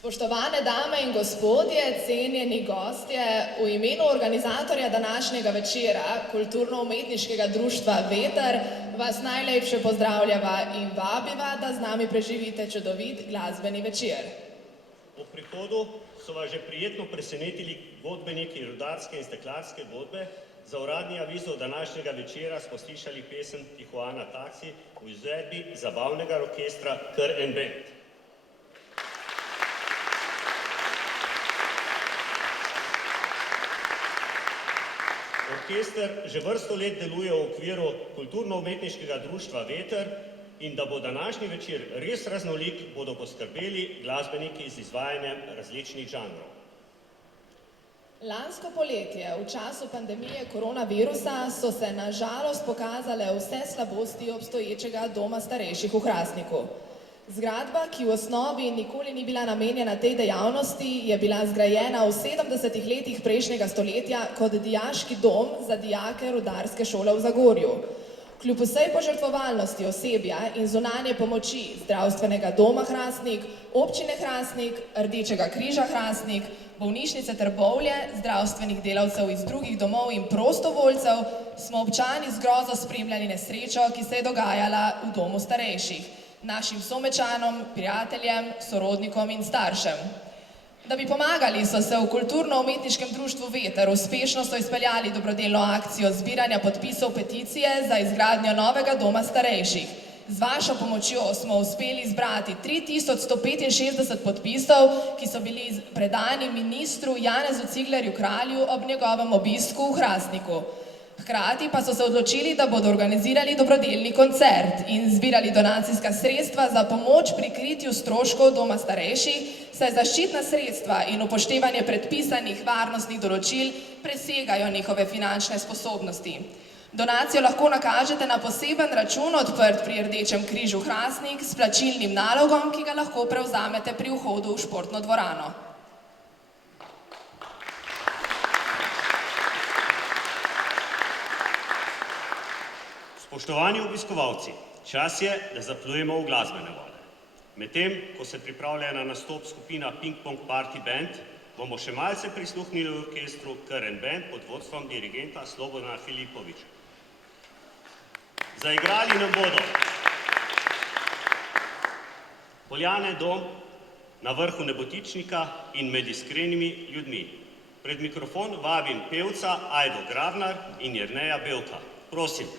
Spoštovane dame in gospodje, cenjeni gostje, v imenu organizatorja današnjega večera, Kulturno-umetniškega društva Veter, vas najlepše pozdravljava in vabiva, da z nami preživite čudovit glasbeni večer. Ob prihodu so vas že prijetno presenetili godbeniki rudarske in steklarske godbe. Za uradni avizo današnjega večera smo slišali pesem Tijuana Taxi v izvedbi zabavnega orkestra KRN Band. Orkester že vrsto let deluje v okviru Kulturno-umetniškega društva Veter in da bo današnji večer res raznolik, bodo poskrbeli glasbeniki z izvajanjem različnih žanrov. Lansko poletje, v času pandemije koronavirusa, so se na žalost pokazale vse slabosti obstoječega doma starejših v Hrastniku. Zgradba, ki v osnovi nikoli ni bila namenjena tej dejavnosti, je bila zgrajena v 70. letih prejšnjega stoletja kot dijaški dom za dijake rudarske šole v Zagorju. Kljub vsej požrtvovalnosti osebja in zunanje pomoči Zdravstvenega doma Hrastnik, Občine Hrastnik, Rdečega križa Hrastnik, Bolnišnice Trbovlje, zdravstvenih delavcev iz drugih domov in prostovoljcev, smo občani z grozo spremljali nesrečo, ki se je dogajala v domu starejših, našim somečanom, prijateljem, sorodnikom in staršem. Da bi pomagali, so se v Kulturno-umetniškem društvu Veter uspešno izpeljali dobrodelno akcijo zbiranja podpisov peticije za izgradnjo novega doma starejših. Z vašo pomočjo smo uspeli zbrati 3165 podpisov, ki so bili predani ministru Janezu Ciglerju Kralju ob njegovem obisku v Hrastniku. Hkrati pa so se odločili, da bodo organizirali dobrodelni koncert in zbirali donacijska sredstva za pomoč pri kritju stroškov doma starejših, saj zaščitna sredstva in upoštevanje predpisanih varnostnih določil presegajo njihove finančne sposobnosti. Donacijo lahko nakažete na poseben račun odprt pri Rdečem križu Hrastnik s plačilnim nalogom, ki ga lahko prevzamete pri vhodu v športno dvorano. Spoštovani obiskovalci, čas je, da zaplujemo v glasbene vode. Medtem, ko se pripravlja na nastop skupina Ping Pong Party Band, bomo še malce prisluhnili orkestru KRN Band pod vodstvom dirigenta Slobodana Filipoviča. Zaigrali nam bodo Poljane dom, Na vrhu nebotičnika in Med iskrenimi ljudmi. Pred mikrofon vabim pevca Ajdo Grabnar in Jerneja Belka. Prosim.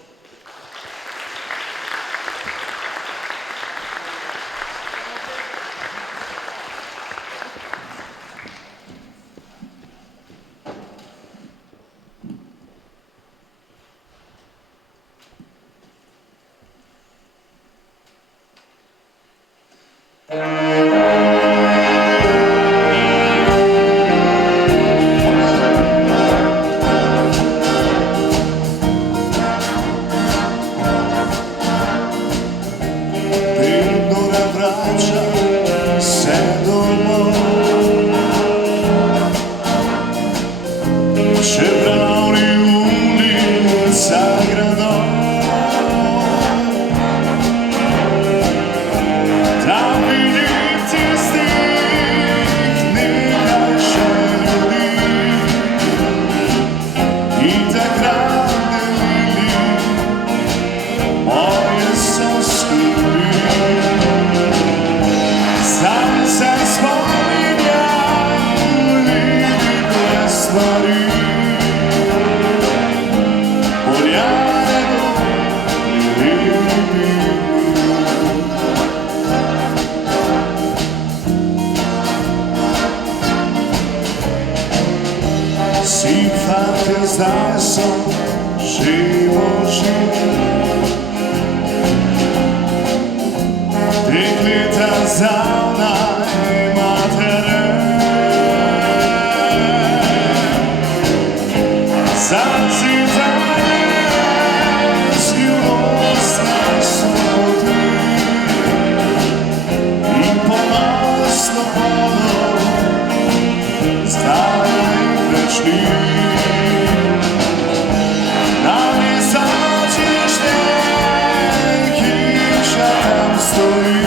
Stojí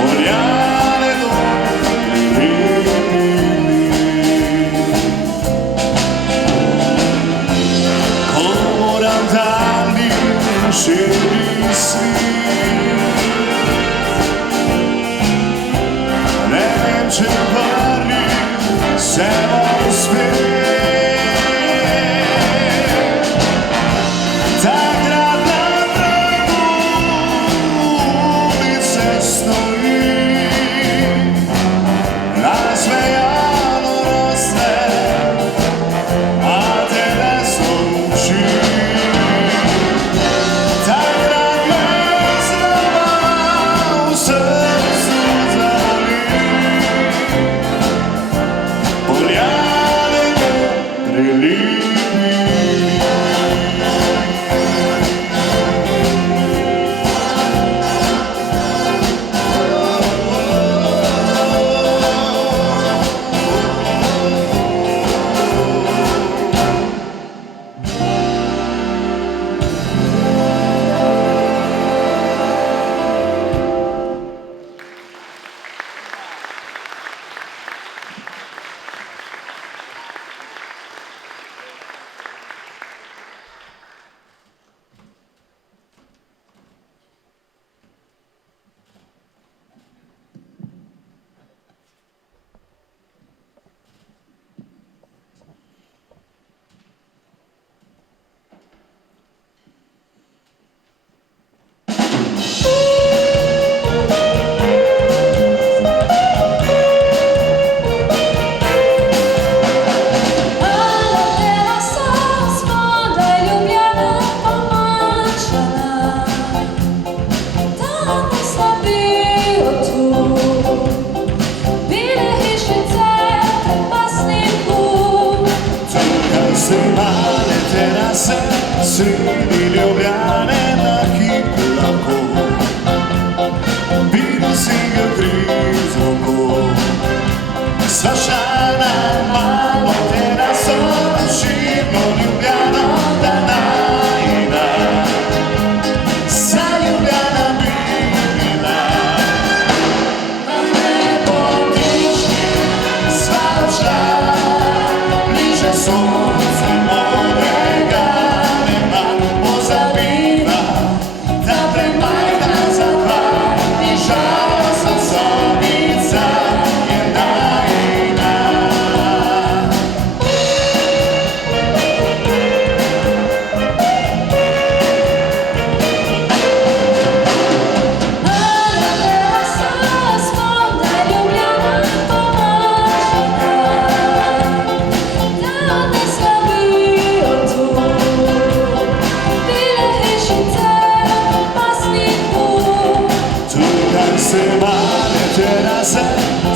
Poljana bili svi. Ne vem, če vrnim se bom spet. Takrat na trgu ulice stoji, razvejano roste, a tebe zvuči. Takrat me znova v srcu zali, poljane prelivi. Sredi Ljubljane na hip lahko videl si ga kriz oko. Sva šla na malo teraso, širno Ljubljano, da najina sa Ljubljana bi bila. Na nebo tiški sva šla, bliže sonce modrega.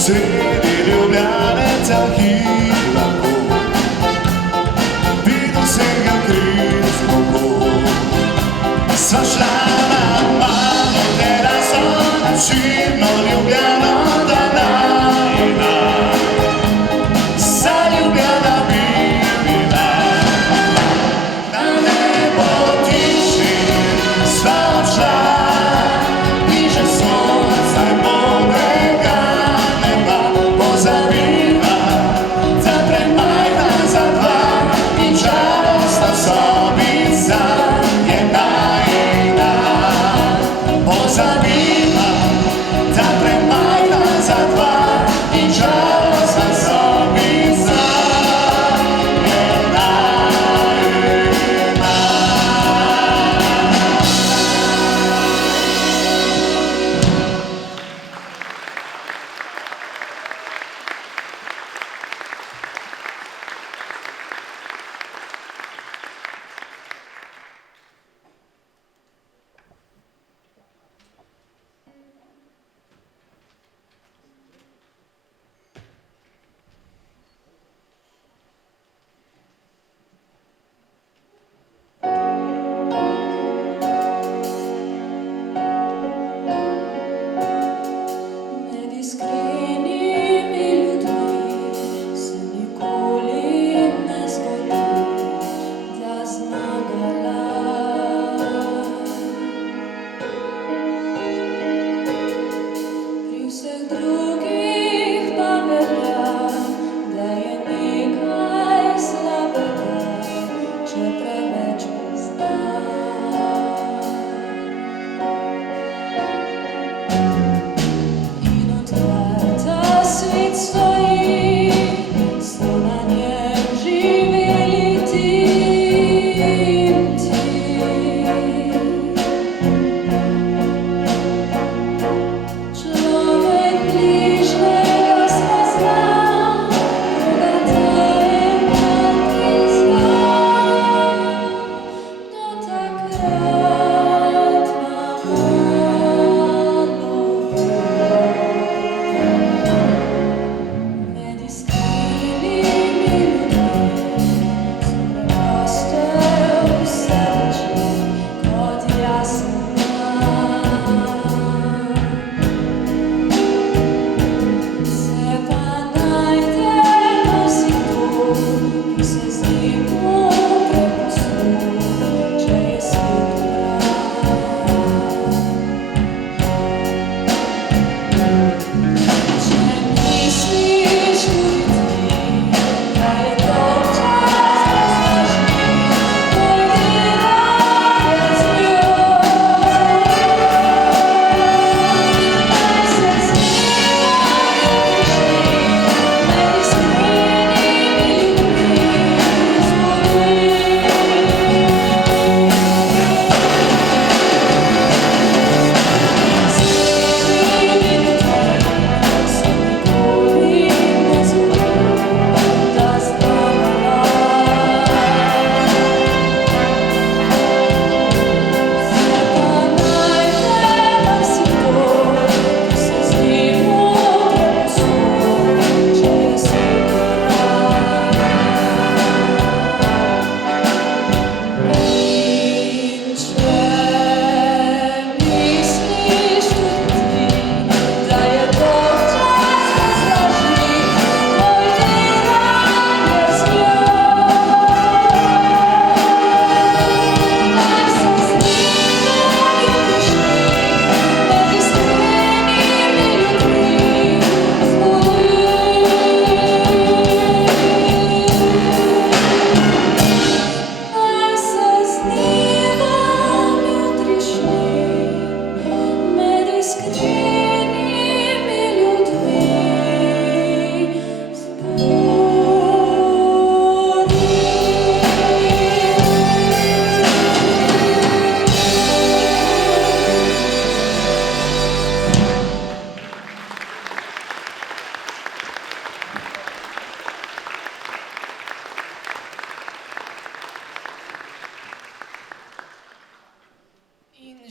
Sredi Ljubljane ta hip lahko videl si ga kriz oko. Sva šla na malo teraso, širno Ljubljano, da najina sa Ljubljana bi bila. Na nebo tiši sva odšla, bliže sonce modrega. Pozabila, da premajhna za dva in žalostna sobica je najina. Pozabila, da premajhna za dva in žalostna sobica je najina.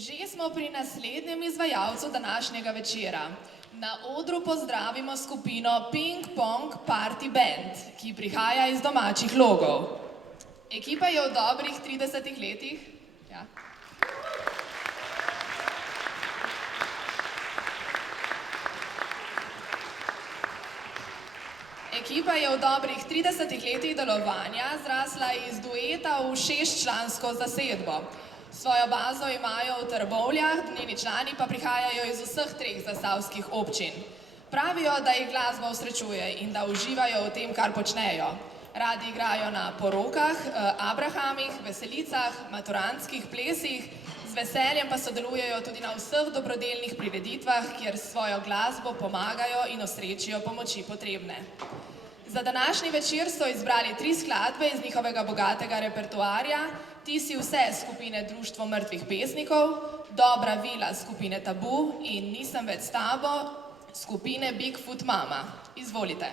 Že smo pri naslednjem izvajalcu današnjega večera. Na odru pozdravimo skupino Ping Pong Party Band, ki prihaja iz domačih logov. Ekipa je v dobrih 30 letih. Ja. Ekipa je v dobrih 30 letih delovanja zrasla iz dueta v 6-člansko zasedbo. Svojo bazo imajo v Trbovljah, njeni člani pa prihajajo iz vseh 3 zasavskih občin. Pravijo, da jih glasba osrečuje in da uživajo v tem, kar počnejo. Radi igrajo na porokah, abrahamih, veselicah, maturantskih plesih, z veseljem pa sodelujejo tudi na vseh dobrodelnih prireditvah, kjer s svojo glasbo pomagajo in osrečijo pomoči potrebne. Za današnji večer so izbrali 3 skladbe iz njihovega bogatega repertoarja: Ti si vse skupine Društvo mrtvih pesnikov, Dobra vila skupine Tabu in Nisem več s tabo skupine Bigfoot Mama. Izvolite.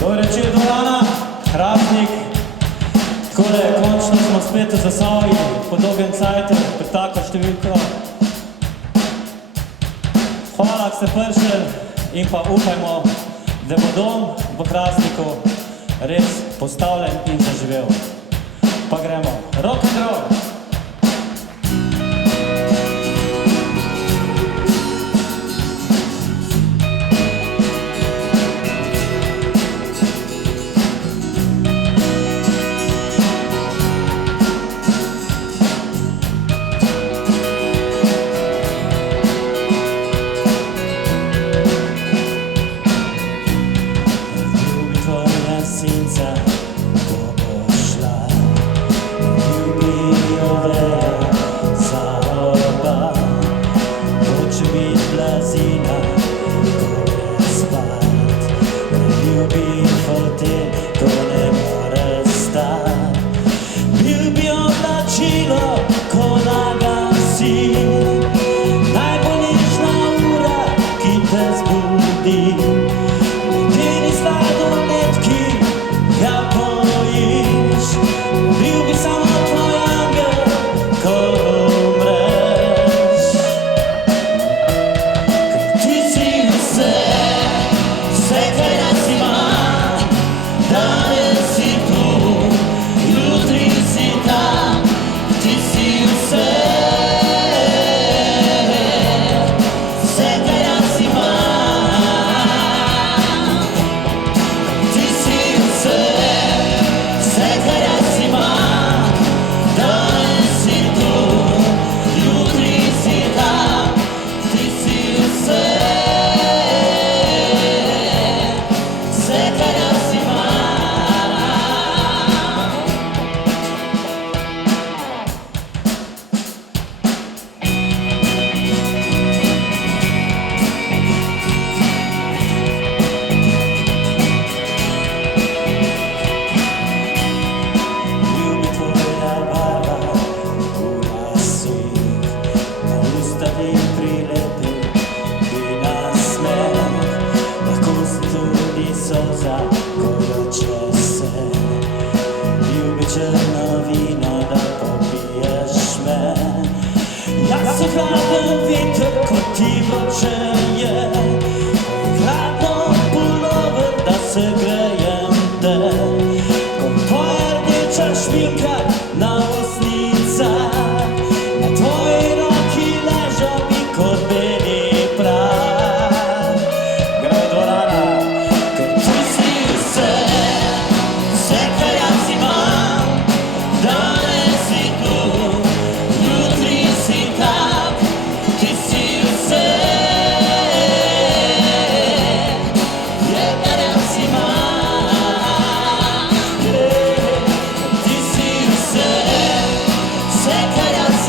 Dobro večer, dvorana, Hrastnik. Takole, končno smo spet v Zasavju, po dolgem cajtu, pred tako številko. Hvala, da ste prišli in pa upajmo, da bo dom v Hrastniku res postavljen in zaživel. Pa gremo, rock and roll!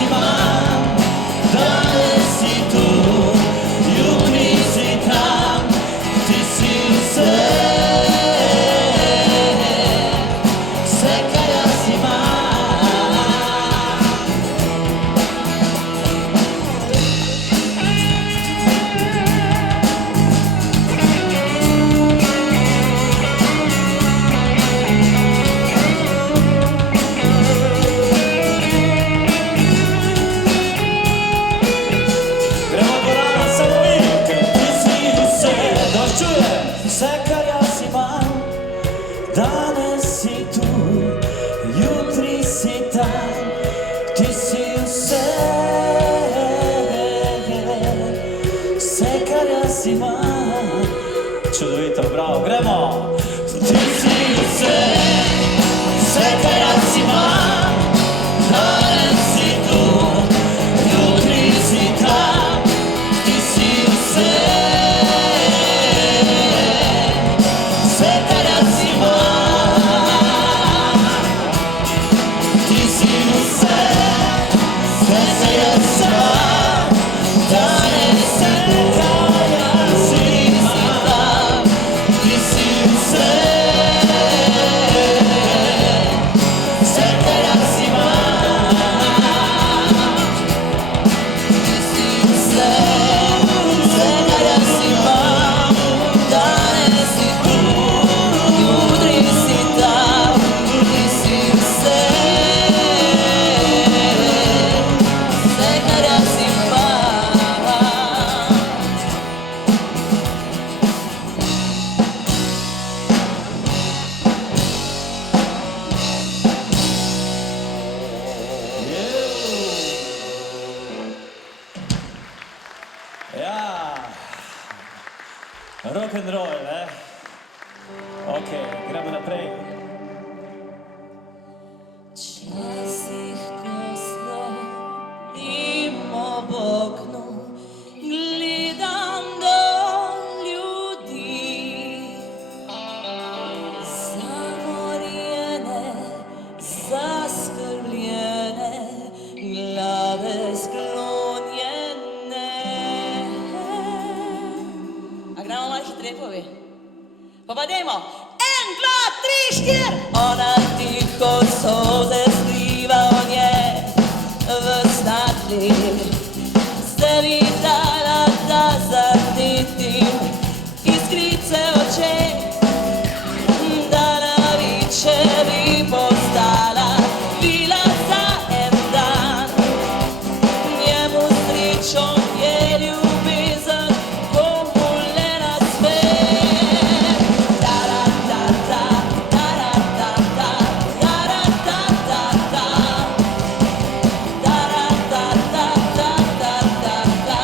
imam, danes si tu, jutri si tam, ti si vse, vse, kar jaz imam. Gremo dvorana samo mi, ker ti si vse, da čujem vse, kar jaz imam. Danes si tu, jutri si tam, ti si vse, vse, kar jaz imam. Čudovito, bravo, gremo! Ti si vse, vse, kar jaz imam. Danes si tu, jutri si tam, ti si vse, vse, kar jaz imam. Ti si vse, vse, kar jaz imam. Danes si tu, jutri si tam, ti si vse, vse, kar jaz imam. Ti si vse, vse, kar jaz imam. Danes si tu, jutri si tam, ti si vse, vse, kar jaz imam. Ja, rock and roll, ne? Ok, gremo naprej. Včasih, ko stojim ob oknu, gledam do ljudi, zamorjene, zaskrbljene, glave sklonjene. A gremo malo hitreje povi? Pa dajmo! 1, 2, 3, 4! Ona tiho solze skriva v njej, v snadli se videla, da zadetim iskrice očej, da na viče bi postala vila za en dan. Njemu srečo, je ljubezen, komu le nasvet. Ta-ra-ta-ta, ta-ra-ta-ta, ta-ra-ta-ta-ta. Ta-ra-ta-ta-ta-ta-ta-ta.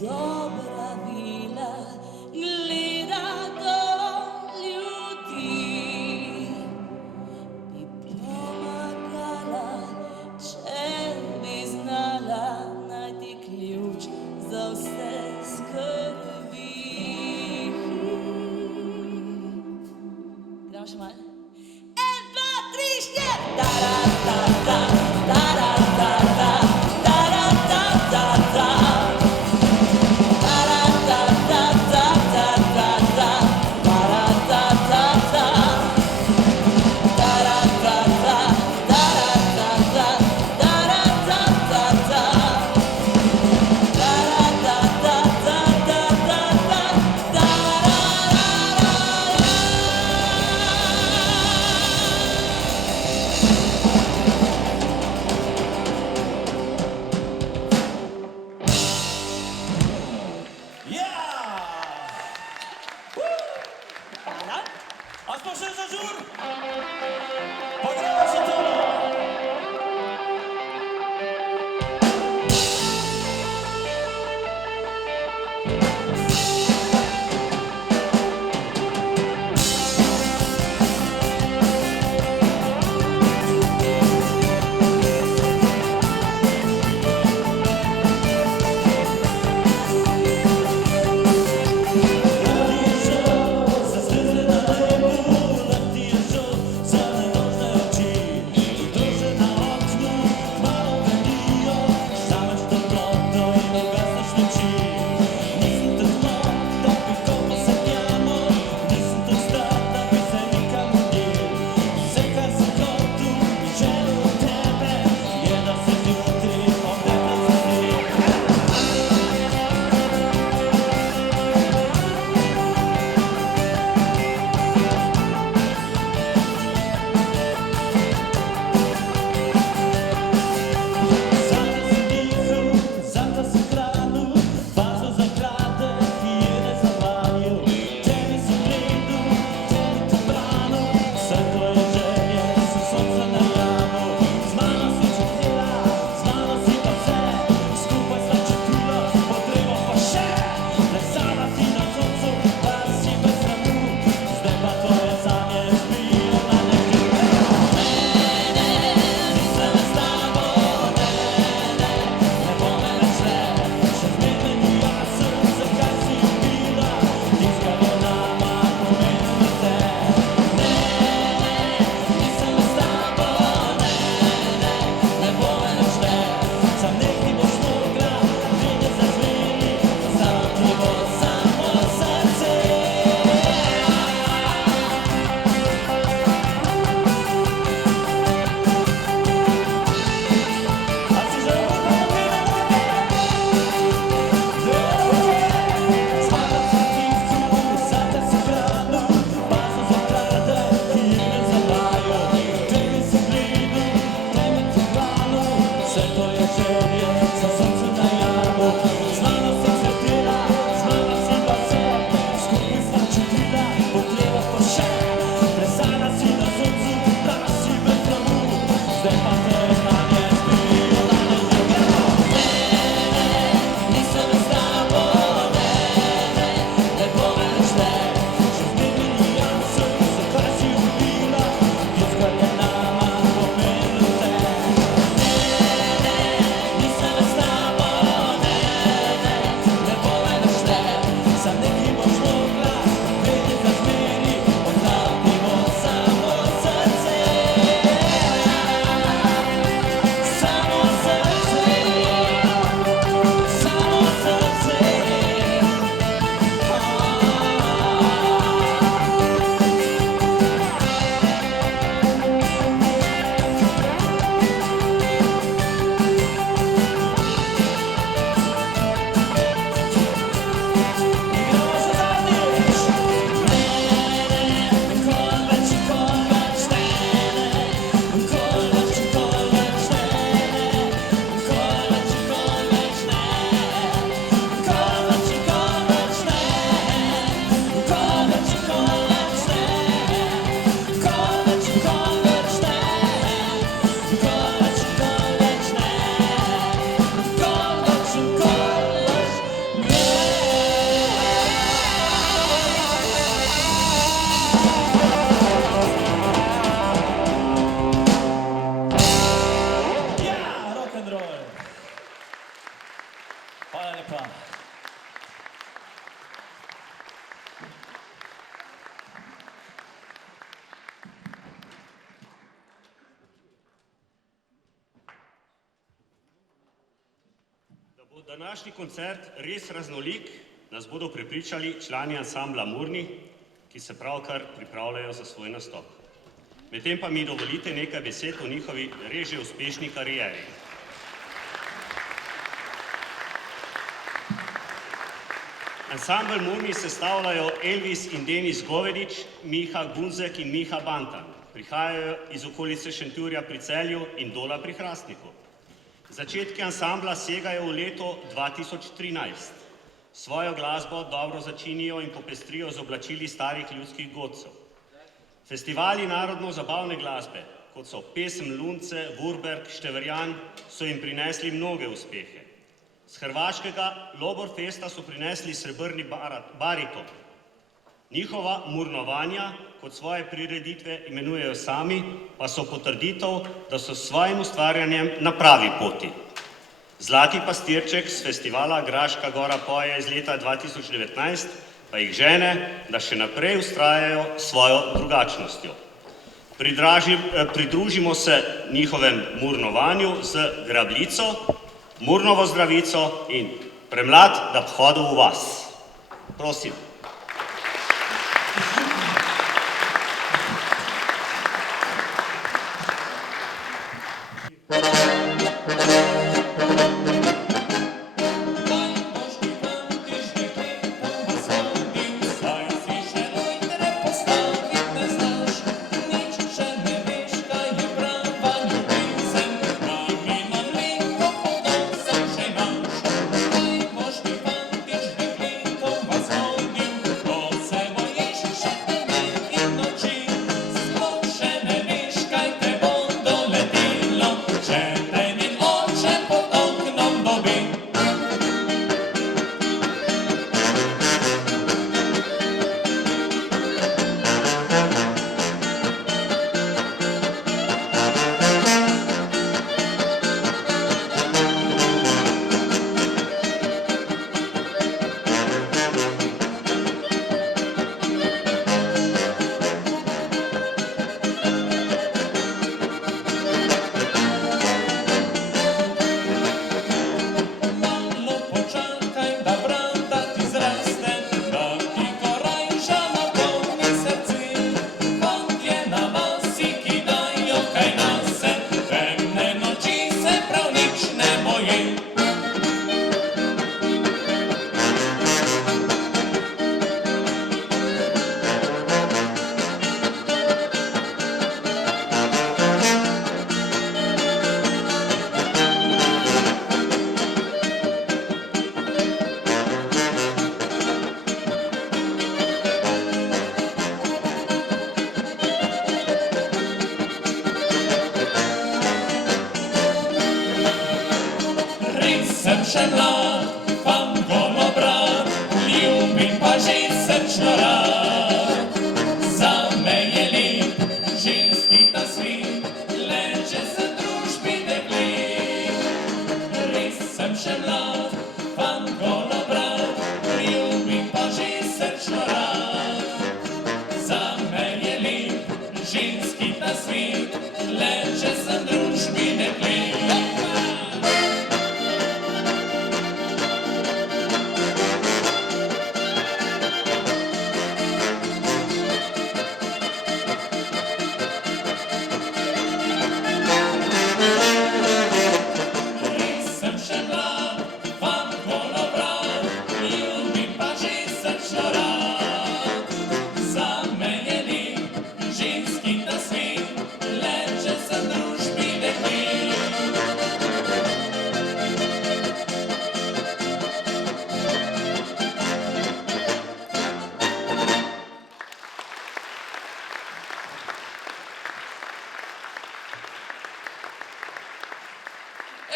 dobra vila gleda do ljudi. Bi pomagala, če bi znala najti ključ za vse skrbi. Gremo še malo? 1, 2, 3, 4! Ta-ra-ta-ta, ta-ra-ta-ta, ta-ra-ta-ta-ta. Hvala lepa. Da bo današnji koncert res raznolik, nas bodo prepričali člani ansambla Murni, ki se pravkar pripravljajo za svoj nastop. Medtem pa mi dovolite nekaj besed o njihovi res že uspešni karieri. Ansambel Murni sestavljajo Elvis in Denis Govedič, Miha Gunzek in Miha Bantan. Prihajajo iz okolice Šentjurja pri Celju in Dola pri Hrastniku. Začetki ansambla segajo v leto 2013. Svojo glasbo dobro začinijo in popestrijo z oblačili starih ljudskih godcev. Festivali narodno-zabavne glasbe, kot so Pesem Lunce, Vurberg, Števerjan, so jim prinesli mnoge uspehe. Z hrvaškega Loborfesta so prinesli srebrni bariton. Njihova murnovanja, kot svoje prireditve imenujejo sami, pa so potrditev, da so s svojim ustvarjanjem na pravi poti. Zlati pastirček z festivala Graška gora poje iz leta 2019 pa jih žene, da še naprej vztrajajo svojo drugačnostjo. Pridružimo se njihovem murnovanju z Grabljico, Murnovo zdravico in Premlad, da b hodil v vas. Prosim.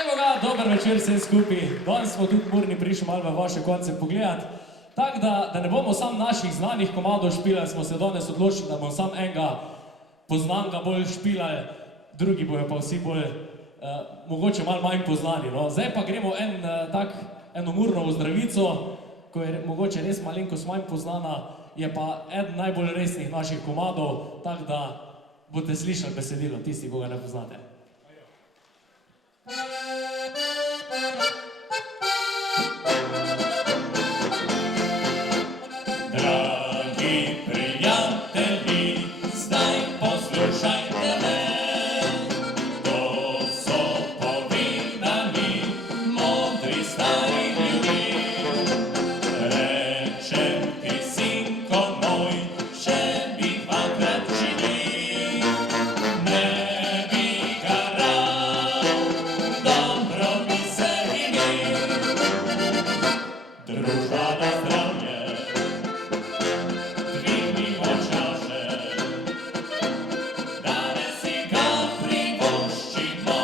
Evo ga, dober večer vsem skupaj. Danes smo tudi Murni prišli malo v vaše konce pogledati. Tako da ne bomo sam naših znanih komadov špilali, smo se danes odločili, da bomo sam enega poznanega bolj špilali, drugi bojo pa vsi bolj mogoče malo manj poznani. No. Zdaj pa gremo en tak eno Murnovo Zdravico, ko je mogoče res malenkost manj poznana, je pa eden najbolj resnih naših komadov, tako da boste slišali besedilo, tisti, ko ga ne poznate. Dragi prijatelji, zdaj poslušajte me. To so povedali modri stari ljudje. Rečem ti, sinko moj, še bi dvakrat živel. Ne bi garal, dobro bi se imel. Družba na zdravje, dvignimo čaše, danes si ga privoščimo,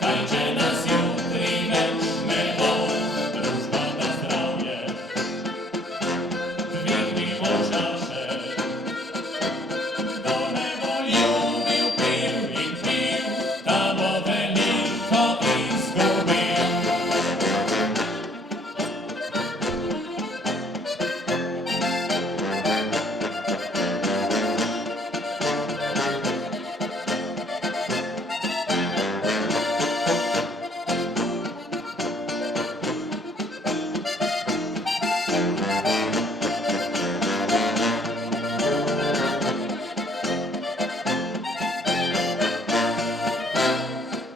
kaj če nas jutri več ne bo. Družba na zdravje, dvignimo čaše, kdo ne bo ljubil, pil in pil, ta bo veliko izgubil.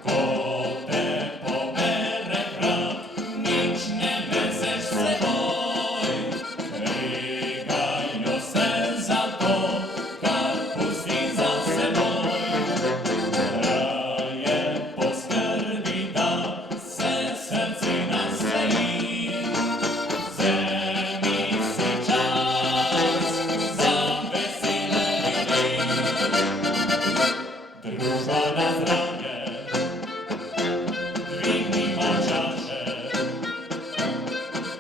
Ko te pobere vrat, nič ne neseš s seboj. Kregajo se za to, kar pusti za seboj. Raje poskrbi, da se srce nasmeji. Vzemi si čas za vesele ljudi. Družba na zdravje, dvignimo čaše,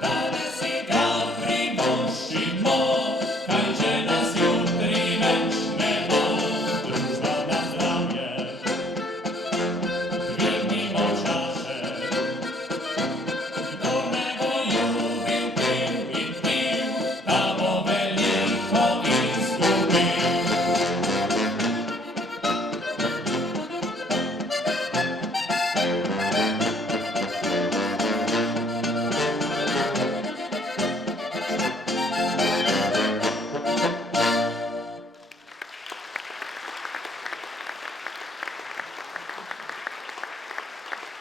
danes si ga privoščimo, kaj če nas jutri več ne bo. Družba na zdravje, dvignimo čaše, kdo ne bo ljubil, pil in pil, ta bo veliko izgubil.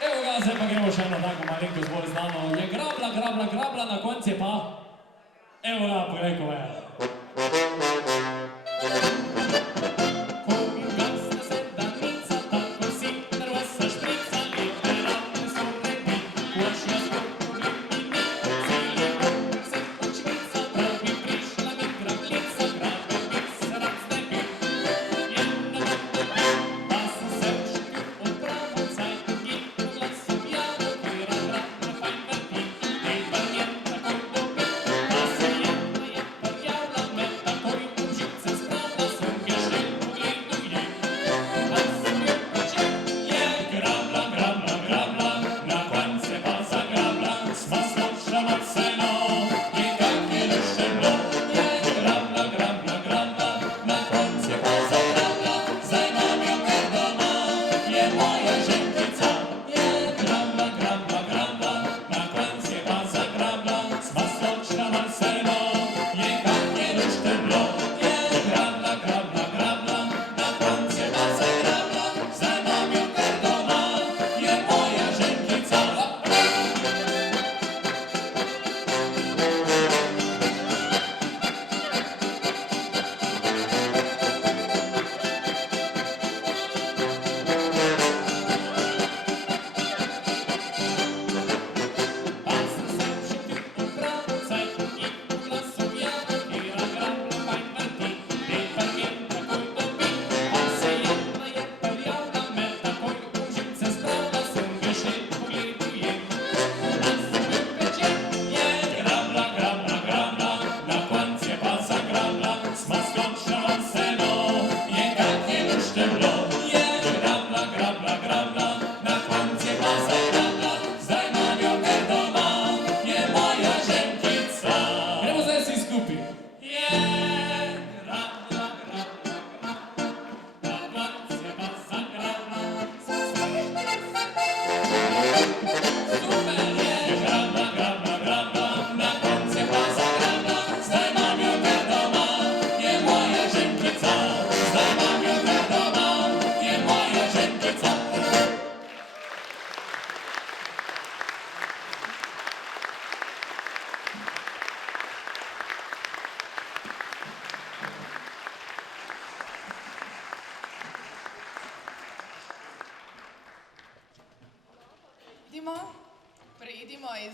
Evo ga, zdaj pa gremo še eno tako malenkost bolj znano. Je grabla, grabla, grabla, na koncu je pa... Evo ga, poglej, ko je. Gasna se danica, tako si nervosa šprica, liberalne so repi, košnja skoro glini, celi vrh se očvica, prav bi prišla mi grablica, grabe bi se rad znebi. Jedna vrta pa sem se vštil odpravo, cajt in glas objavil, kjera grabna fajn vrti, ne verjem takoj dobi, pa se jedna je prijavila, me takoj v živce spravila, sem ga že pogledal jej. A sem jo počel, je grabla, grabla, grabla, na koncu je pa zagrabla, sva sločila nad seno, je kak je lušte bilo. Je grabla, grabla, grabla, na koncu je pa zagrabla, zdaj imam jo kar doma, je moja ženkica. Je grabla, grabla, grabla, na koncu je pa zagrabla, sva sločila nad seno, je kak je lušte bilo. Je grabla, grabla, grabla, na koncu je pa zagrabla, zdaj imam jo kar doma, je moja ženkica.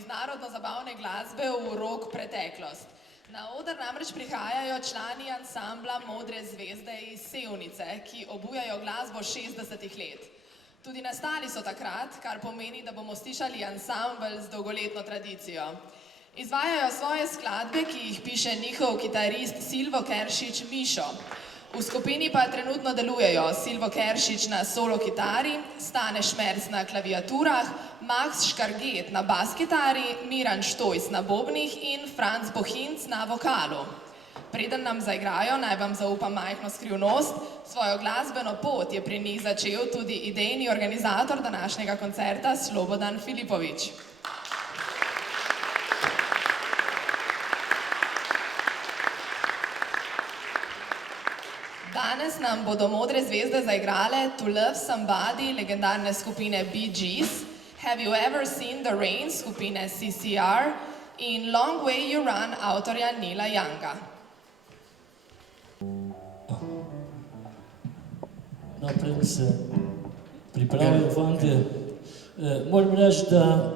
narodno-zabavne glasbe v rok preteklost. Na oder namreč prihajajo člani ansambla Modre zvezde iz Sevnice, ki obujajo glasbo 60 let. Tudi nastali so takrat, kar pomeni, da bomo slišali ansambel z dolgoletno tradicijo. Izvajajo svoje skladbe, ki jih piše njihov kitarist Silvo Keršič Mišo. V skupini pa trenutno delujejo Silvo Keršič na solo kitari, Stane Šmerc na klaviaturah, Max Škarget na bas kitari, Miran Štojs na bobnih in Franc Bohinc na vokalu. Preden nam zaigrajo, naj vam zaupam majhno skrivnost. Svojo glasbeno pot je pri njih začel tudi idejni organizator današnjega koncerta Slobodan Filipovič. Danes nam bodo Modre zvezde zaigrale To Love Somebody legendarne skupine Bee Gees, Have You Ever Seen the Rain skupine CCR in Long Way You Run avtorja Neila Younga. No, preden se pripravijo fantje, moram reči, da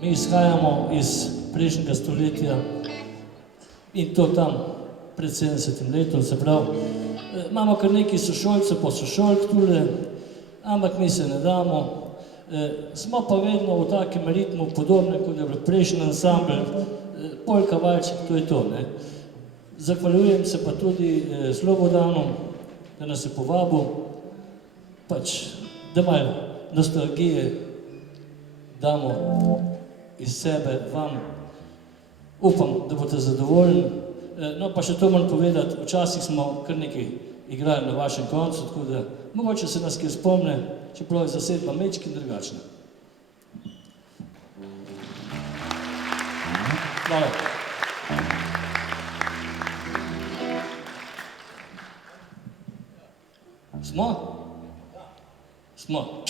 mi izhajamo iz prejšnjega stoletja in to tam pred 70 letom, se pravi, imamo kar nekaj sošolcev pa sošolk tule, ampak mi se ne damo, smo pa vedno v takem ritmu podobne, kot je bil prejšnji ansambel, polka, valček, to je to, ne. Zahvaljujem se pa tudi Slobodanu, da nas je povabil, pač, da malo nostalgije damo iz sebe vam. Upam, da boste zadovoljni. No, pa še to moram povedati, včasih smo kar nekaj igrali na vašem koncu, tako da mogoče se nas kje spomne, čeprav je zasedba mečki drugačna. Hvala. Smo? Smo.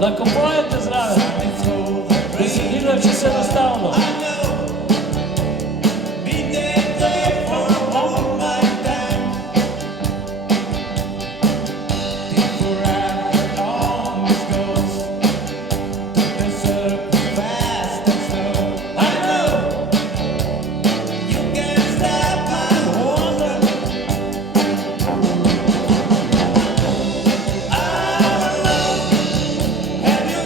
Lahko pojete zraven. Besedilo je čisto enostavno. Have you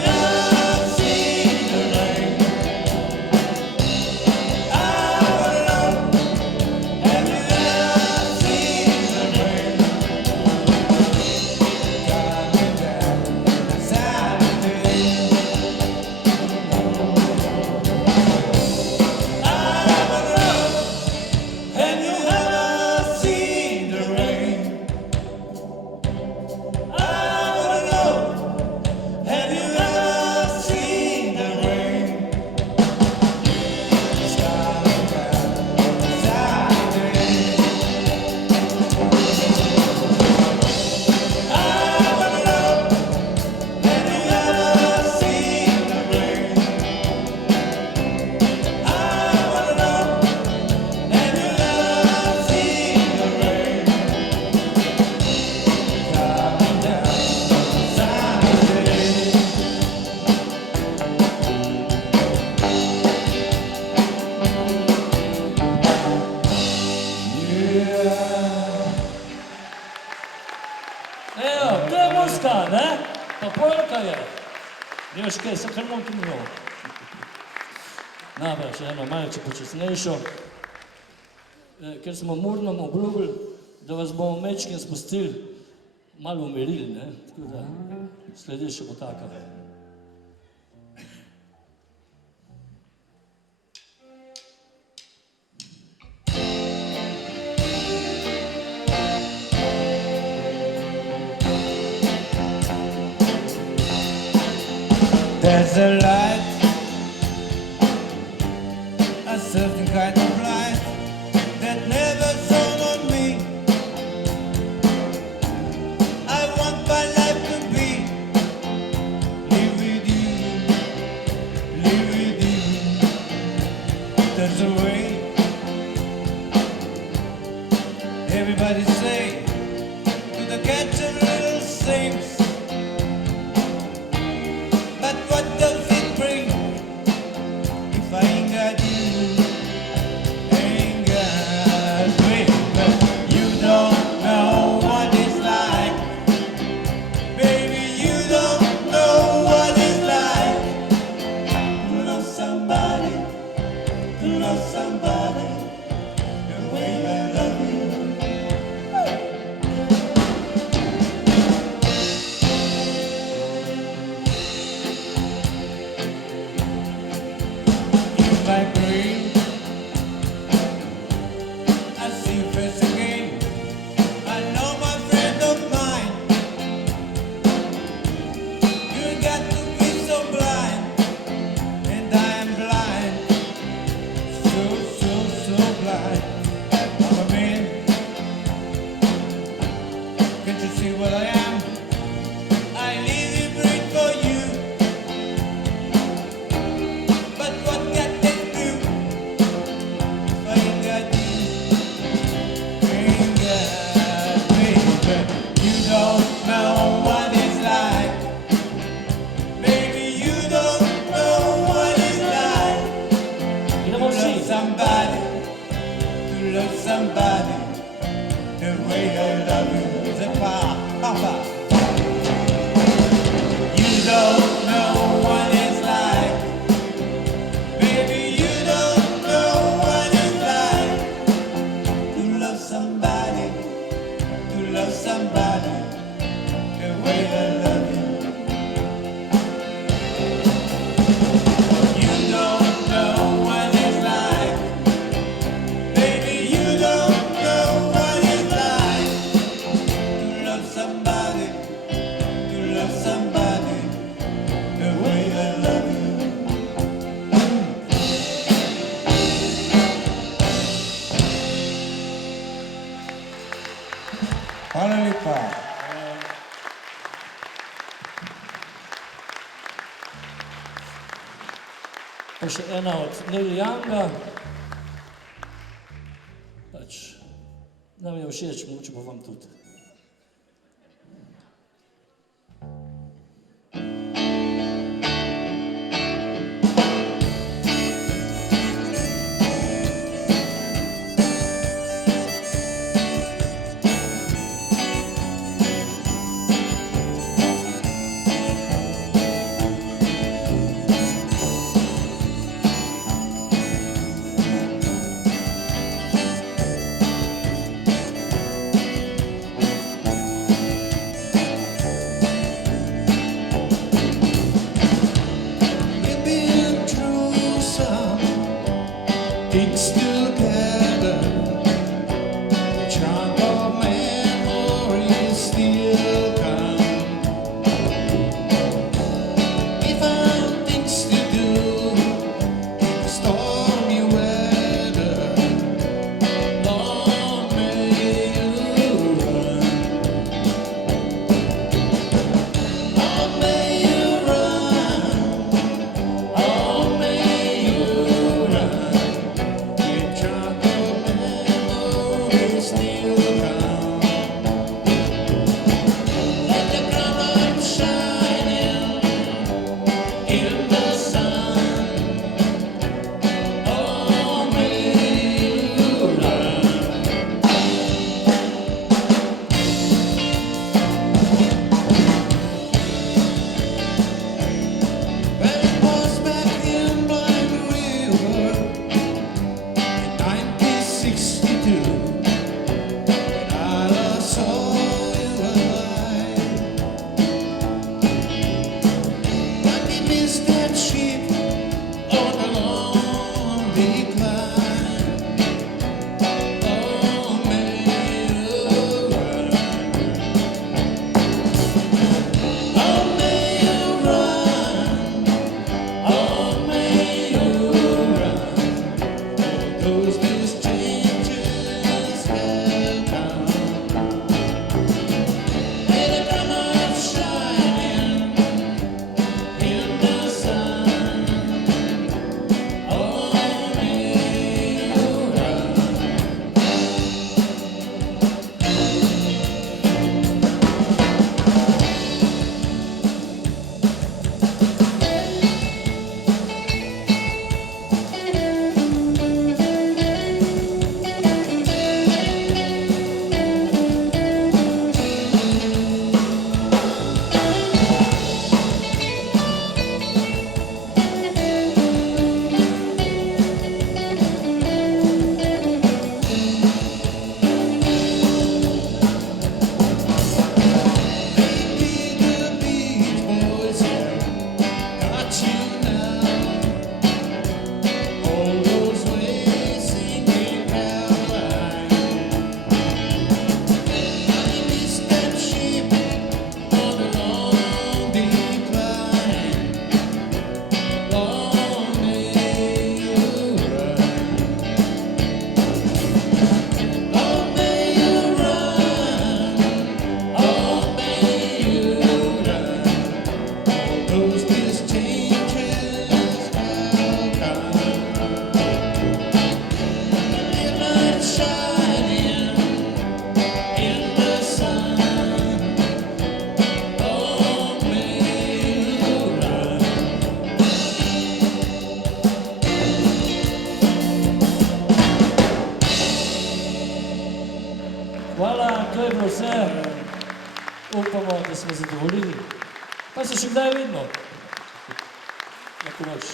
Evo, to je muska, ne? Pa polka je. Veš kaj, se kar motim njo. Dobra, še eno malce počasnejšo. Ker smo Murnom obljubili, da vas bomo mečkim spustili, malo umirili, ne? Tako da, sledi še bo taka. There's a light, a certain kind of light that never shone on me. I want my life to be live with you, live with you. That's the way everybody say to the catch of little things. But what does it bring if I ain't got you? Ain't got me. But you don't know what it's like. Baby, you don't know what it's like to love somebody, to love somebody the way I love you. My dream, I see you face again. I know my friend of mine. You got to be so blind, and I am blind, so blind. I'm a man. Can't you see what I am? I live and breathe for you. But what can they do? I ain't got you, ain't got me. You don't know what it's like. Baby, you don't know what it's like Idemo to vsi. love somebody, to love somebody the way I love you. The papa. You don't know what it's like. Baby, you don't know what it's like to love somebody the way I love you. You don't know what it's like. Baby, you don't know what it's like to love somebody the way I love you. Hvala lepa. Pa še ena od Neil Younga. Pač, nam je všeč, mogoče pa vam tudi. upamo, da smo zadovoljili. Pa se še kdaj vidimo. Lahko noč.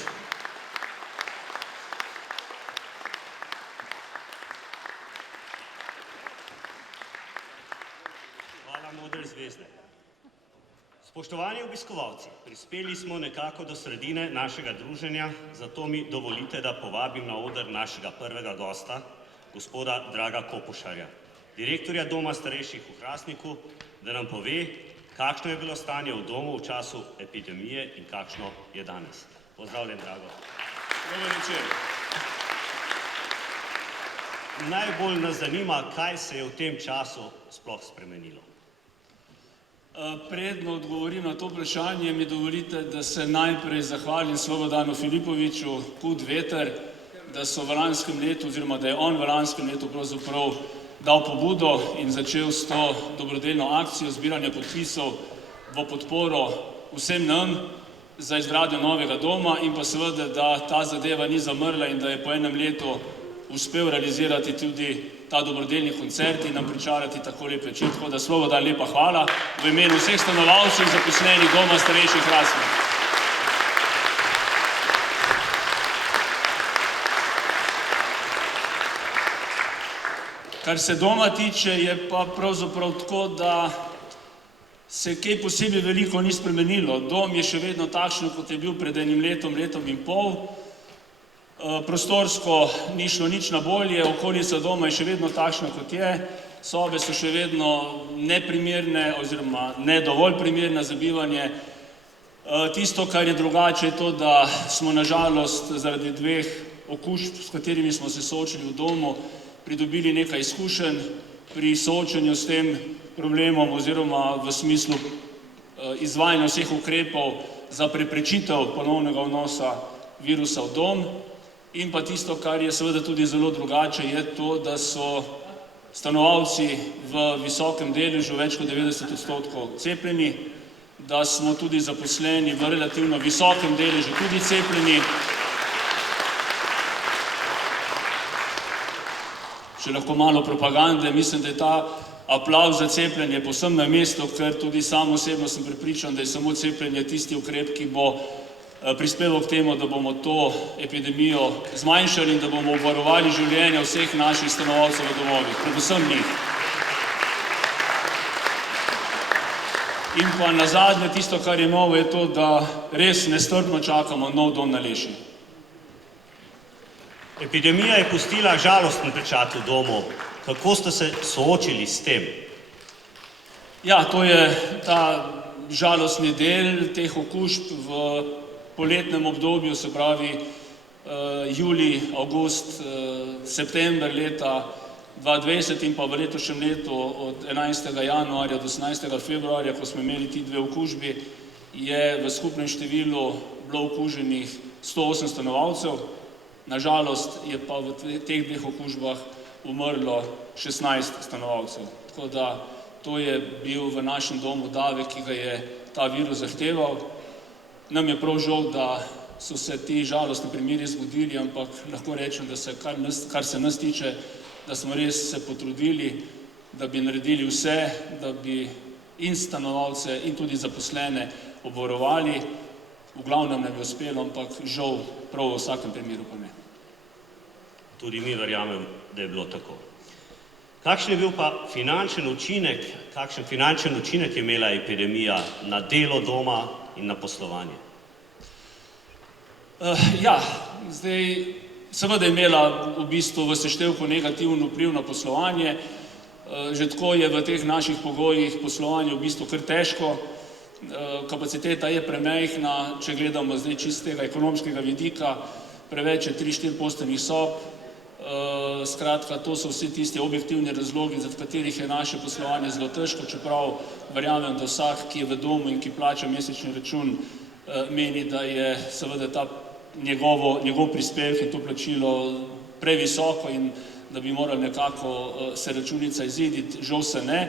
Hvala, modre zvezde. Spoštovani obiskovalci, prispeli smo nekako do sredine našega druženja, zato mi dovolite, da povabim na oder našega prvega gosta, gospoda Draga Kopušarja, direktorja Doma starejših v Hrastniku, da nam pove, kakšno je bilo stanje v domu v času epidemije in kakšno je danes. Pozdravljen, Drago. Dober večer. Najbolj nas zanima, kaj se je v tem času sploh spremenilo. Predno odgovorim na to vprašanje, mi dovolite, da se najprej zahvalim Slobodanu Filipoviču, Kud veter, da so v lanskem letu, oziroma da je on v lanskem letu pravzaprav dal pobudo in začel s to dobrodelno akcijo zbiranja podpisov v podporo vsem nam za izgradnjo novega doma in pa seveda, da ta zadeva ni zamrla in da je po enem letu uspel realizirati tudi ta dobrodelni koncert in nam pričarati tako lep večer. Tako da Slobodan, lepa hvala v imenu vseh stanovalcev in zaposlenih Doma starejših Hrastnik. Kar se doma tiče, je pa pravzaprav tako, da se kaj posebej veliko ni spremenilo. Dom je še vedno takšen, kot je bil pred enim letom, letom in pol. Prostorsko ni šlo nič na bolje, okolica doma je še vedno takšna, kot je. Sobe so še vedno neprimerne oziroma ne dovolj primerne za bivanje. Tisto, kar je drugače, je to, da smo na žalost zaradi dveh okužb, s katerimi smo se soočili v domu, pridobili nekaj izkušenj pri soočanju s tem problemom oziroma v smislu izvajanja vseh ukrepov za preprečitev ponovnega vnosa virusa v dom. In pa tisto, kar je seveda tudi zelo drugače, je to, da so stanovalci v visokem deležu, več kot 90% cepljeni, da smo tudi zaposleni v relativno visokem deležu tudi cepljeni. Še lahko malo propagande, mislim, da je ta aplavz za cepljenje povsem na mestu, ker tudi sam osebno sem prepričan, da je samo cepljenje tisti ukrep, ki bo prispeval k temu, da bomo to epidemijo zmanjšali in da bomo obvarovali življenja vseh naših stanovalcev v domovih, predvsem njih. In pa nazadnje tisto, kar je novo, je to, da res nestrpno čakamo nov dom na Leši. Epidemija je pustila žalosten pečat v domu. Kako ste se soočili s tem? Ja, to je ta žalostni del teh okužb v poletnem obdobju, se pravi julij, avgust, september leta 2020 in pa v letošnjem letu od 11. januarja do 18. februarja, ko smo imeli ti dve okužbi, je v skupnem številu bilo okuženih 108 stanovalcev. Nažalost je pa v teh dveh okužbah umrlo 16 stanovalcev. Tako da to je bil v našem domu davek, ki ga je ta virus zahteval. Nam je prav žal, da so se ti žalostni primeri zgodili, ampak lahko rečem, da se, kar se nas tiče, da smo res se potrudili, da bi naredili vse, da bi in stanovalce in tudi zaposlene obvarovali. V glavnem nam je uspelo, ampak žal prav v vsakem primeru pa ne. Tudi mi verjamem, da je bilo tako. Kakšen je bil pa finančen učinek, kakšen finančen učinek je imela epidemija na delo doma in na poslovanje? Ja, zdaj seveda je imela v bistvu v seštevku negativen vpliv na poslovanje. Že tako je v teh naših pogojih poslovanje v bistvu kar težko. Kapaciteta je premajhna, če gledamo zdaj čistega ekonomskega vidika, preveč je 3-4 postelnih sob. Skratka, to so vsi tisti objektivni razlogi, zaradi katerih je naše poslovanje zelo težko, čeprav verjamem, da vsak, ki je v domu in ki plača mesečni račun, meni, da je seveda ta njegov prispevek in to plačilo previsoko in da bi morali nekako se računica iziditi, žal se ne.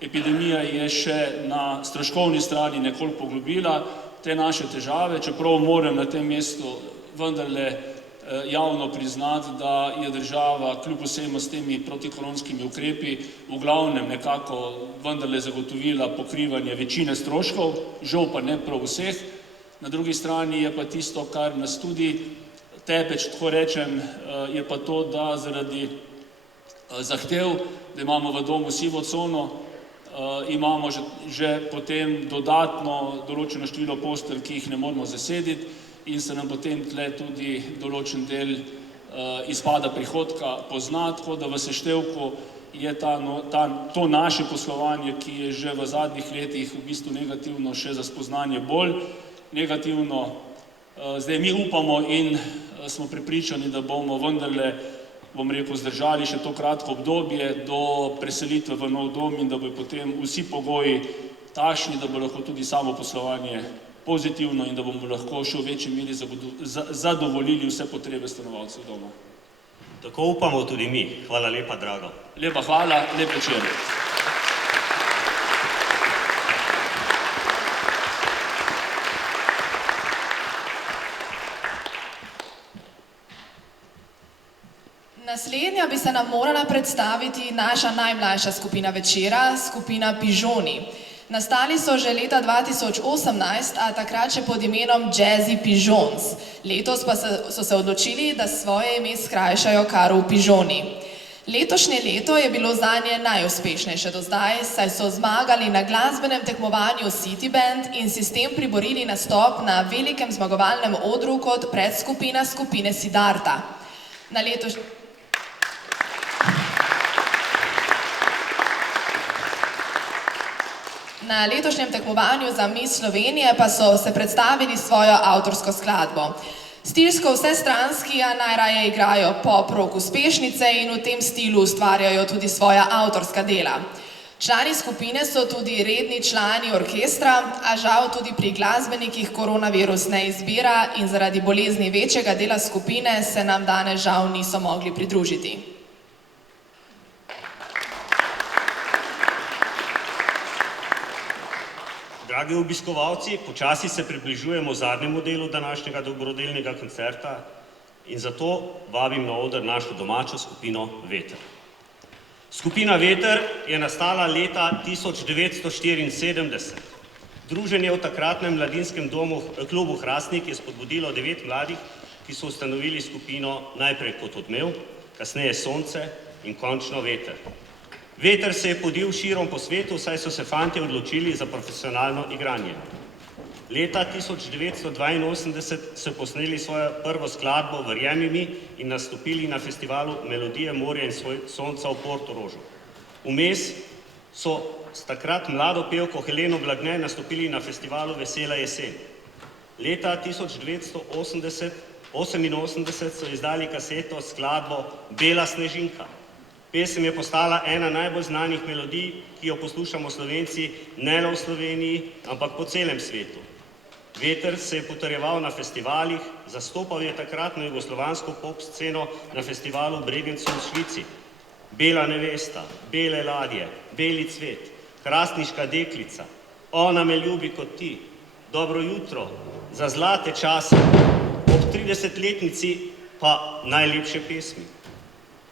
Epidemija je še na stroškovni strani nekoliko poglobila te naše težave, čeprav moram na tem mestu vendarle javno priznati, da je država kljub vsemu s temi protikoronskimi ukrepi v glavnem nekako vendarle zagotovila pokrivanje večine stroškov, žal pa ne prav vseh. Na drugi strani je pa tisto, kar nas tudi tepe, če tako rečem, je pa to, da zaradi zahtev, da imamo v domu sivo cono, imamo že potem dodatno določeno število postelj, ki jih ne moremo zasediti in se nam potem tle tudi določen del izpada prihodka pozna, tako da v seštevku je to naše poslovanje, ki je že v zadnjih letih v bistvu negativno, še za spoznanje bolj negativno. Zdaj mi upamo in smo prepričani, da bomo vendarle, bom rekel, zdržali še to kratko obdobje do preselitve v nov dom in da bodo potem vsi pogoji takšni, da bo lahko tudi samo poslovanje pozitivno in da bomo lahko še v večji meri zadovoljili vse potrebe stanovalcev doma. Tako upamo tudi mi. Hvala lepa, Drago. Lepa hvala, lep večer. Naslednja bi se nam morala predstaviti naša najmlajša skupina večera, skupina Pižoni. Nastali so že leta 2018, a takrat še pod imenom Jazzy Pižons. Letos pa so se odločili, da svoje ime skrajšajo kar v Pižoni. Letošnje leto je bilo zanje najuspešnejše do zdaj, saj so zmagali na glasbenem tekmovanju City Band in si s tem priborili nastop na velikem zmagovalnem odru kot predskupina skupine Siddharta. Na letošnjem tekmovanju za Miss Slovenije pa so se predstavili svojo avtorsko skladbo. Stilsko vsestranski, a najraje igrajo pop rock uspešnice in v tem stilu ustvarjajo tudi svoja avtorska dela. Člani skupine so tudi redni člani orkestra, a žal tudi pri glasbenikih koronavirus ne izbira in zaradi bolezni večjega dela skupine se nam danes žal niso mogli pridružiti. Dragi obiskovalci, počasi se približujemo zadnjemu delu današnjega dobrodelnega koncerta in zato vabim na oder našo domačo skupino Veter. Skupina Veter je nastala leta 1974. Druženje v takratnem mladinskem klubu Hrastnik je spodbudilo 9 mladih, ki so ustanovili skupino najprej kot Odmev, kasneje Sonce in končno Veter. Veter se je podil širom po svetu, saj so se fantje odločili za profesionalno igranje. Leta 1982 so posneli svojo prvo skladbo Verjemi mi in nastopili na festivalu Melodije morja in sonca v Portorožu. Vmes so s takrat mlado pevko Heleno Blagne nastopili na festivalu Vesela jesen. Leta 1988 so izdali kaseto s skladbo Bela snežinka. Pesem je postala ena najbolj znanih melodij, ki jo poslušamo Slovenci ne le v Sloveniji, ampak po celem svetu. Veter se je potrjeval na festivalih, zastopal je takratno jugoslovansko pop sceno na festivalu Bregencu v Švici. Bela nevesta, Bele ladje, Beli cvet, Hrastniška deklica, Ona me ljubi kot ti, Dobro jutro, Za zlate čase, ob 30-letnici pa Najlepše pesmi.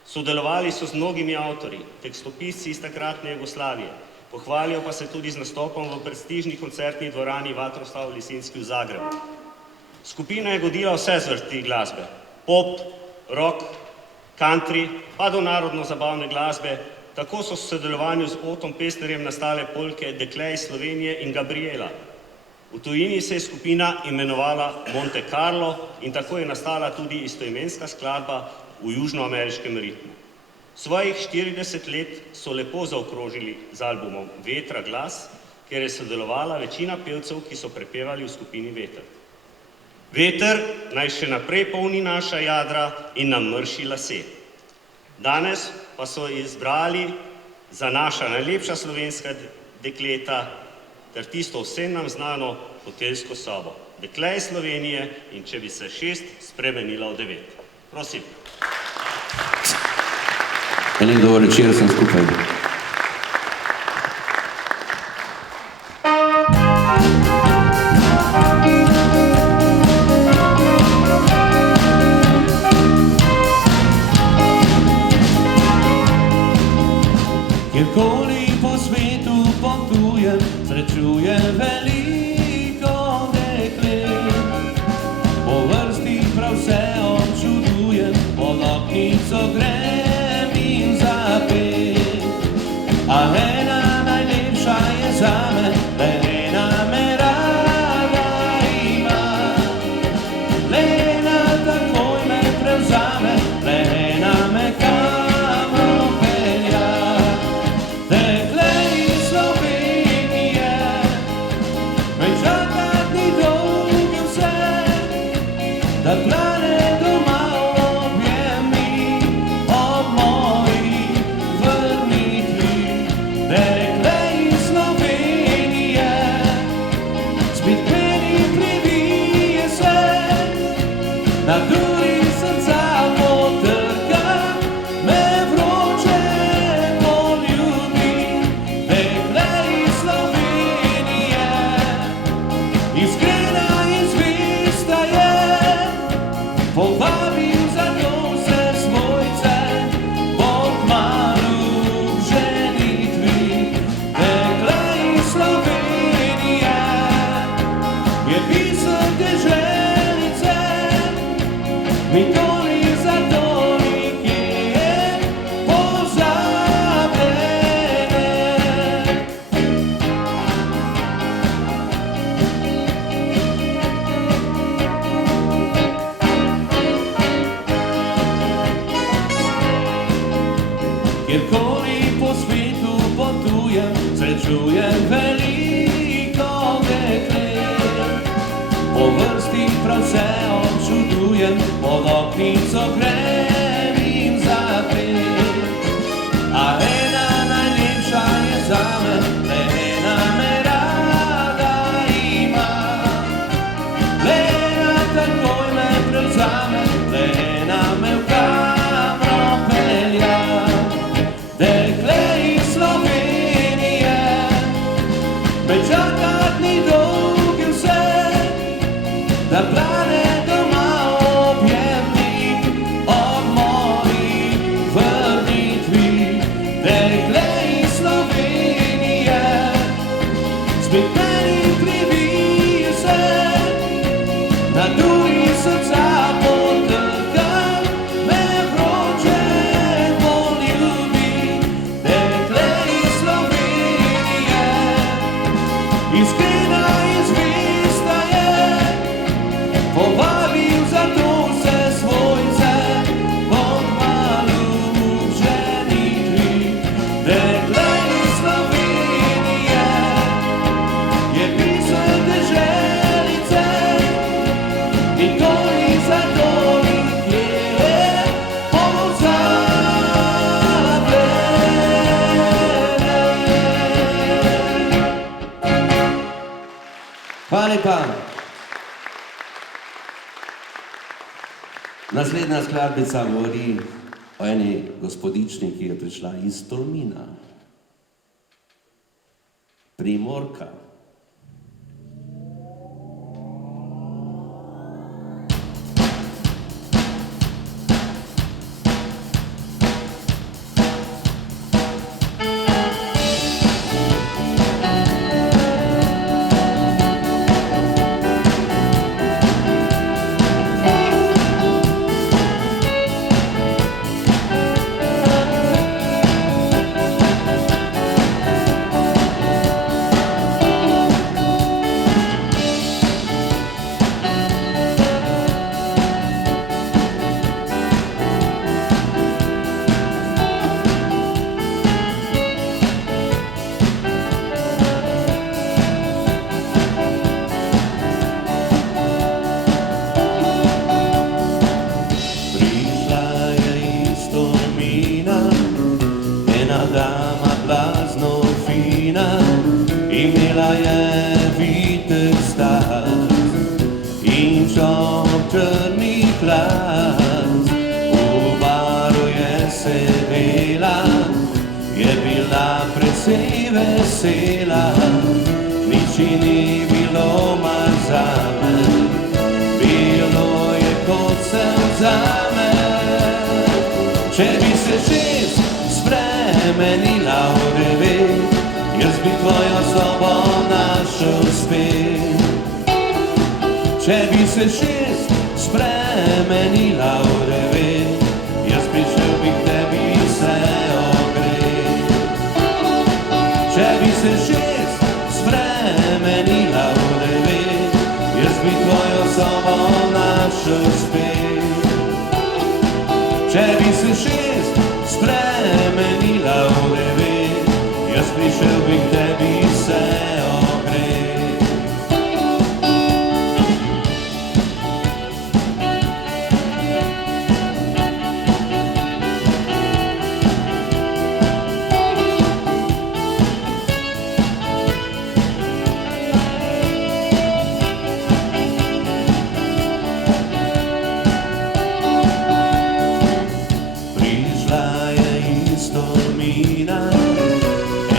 Sodelovali so z mnogimi avtorji, tekstopisci iz takratne Jugoslavije, pohvalijo pa se tudi z nastopom v prestižni koncertni dvorani Vatroslav Lisinski v Zagrebu. Skupina je godila vse zvrsti glasbe, pop, rock, country, pa do narodno-zabavne glasbe, tako so v sodelovanju z Otom Pestnerjem nastale polke Dekle iz Slovenije in Gabriela. V tujini se je skupina imenovala Monte Carlo in tako je nastala tudi istoimenska skladba v južnoameriškem ritmu. Svojih 40 let so lepo zaokrožili z albumom Vetra glas, kjer je sodelovala večina pevcev, ki so prepevali v skupini Veter. Veter naj še naprej polni naša jadra in nam mrši lase. Danes pa so izbrali za naša najlepša slovenska dekleta ter tisto vsem nam znano hotelsko sobo. Dekle iz Slovenije in če bi se 6 spremenila v 9. Prosim. Lep dober večer vsem skupaj. Kjerkoli po svetu potujem, srečujem veliko deklet. Po vrsti prav vse občudujem, pod oknico grem in zapet. A ena najlepša je zame, le ena me rada ima. Le ena takoj me prevzame, le ena me kamor pelja. Dekle iz Slovenije, me čakat ni dolgo vse, da plane doma objemi ob moji vrnitvi. Dekle iz Slovenije, spet meni privije se, na duri srca potrka, me vroče poljubi. Dekle iz Slovenije, iskrena in zvesta je, povabim zato vse svojce, bo kmalu k ženitvi. Dekle iz Slovenije, je pisem deželice, nikoli zato nikje pozabljene. Kjerkoli po svetu potujem, srečujem veliko deklet. Po vrsti prav vse občudujem, pod oknico grem in zapet. A ena najlepša je zame, le ena me rada ima. Le ena takoj me prevzame, le ena me v kamro pelja. Dekle iz Slovenije, me čakat ni dolgo vse, da plane doma objemi ob moji vrnitvi. Dekle iz Slovenije, spet meni privije se, na duri srca potrka, me vroče poljubi. Dekle iz Slovenije, iskrena in zvesta je, povabim zato vse svojce, bo kmalu k ženitvi. Dekle iz Slovenije, je pisem deželice, nikoli zato nikje pozabljene. Hvala lepa. Naslednja skladbica govori o eni gospodični, ki je prišla iz Tolmina. Primorka. Imela je vitek star in črnih las. V baru je sedela, je bila precej vesela, nič ji ni bilo mar zame, bilo je kot sem zame. Če bi se čez spremenila v bi tvojo sobo našel spet. Če bi se 6 spremenila v 9, jaz prišel bi k tebi se ogret. Če bi se 6 spremenila v 9, jaz bi tvojo sobo našel spet. Če bi se 6 spremenila v 9, jaz prišel bi k tebi se ogret.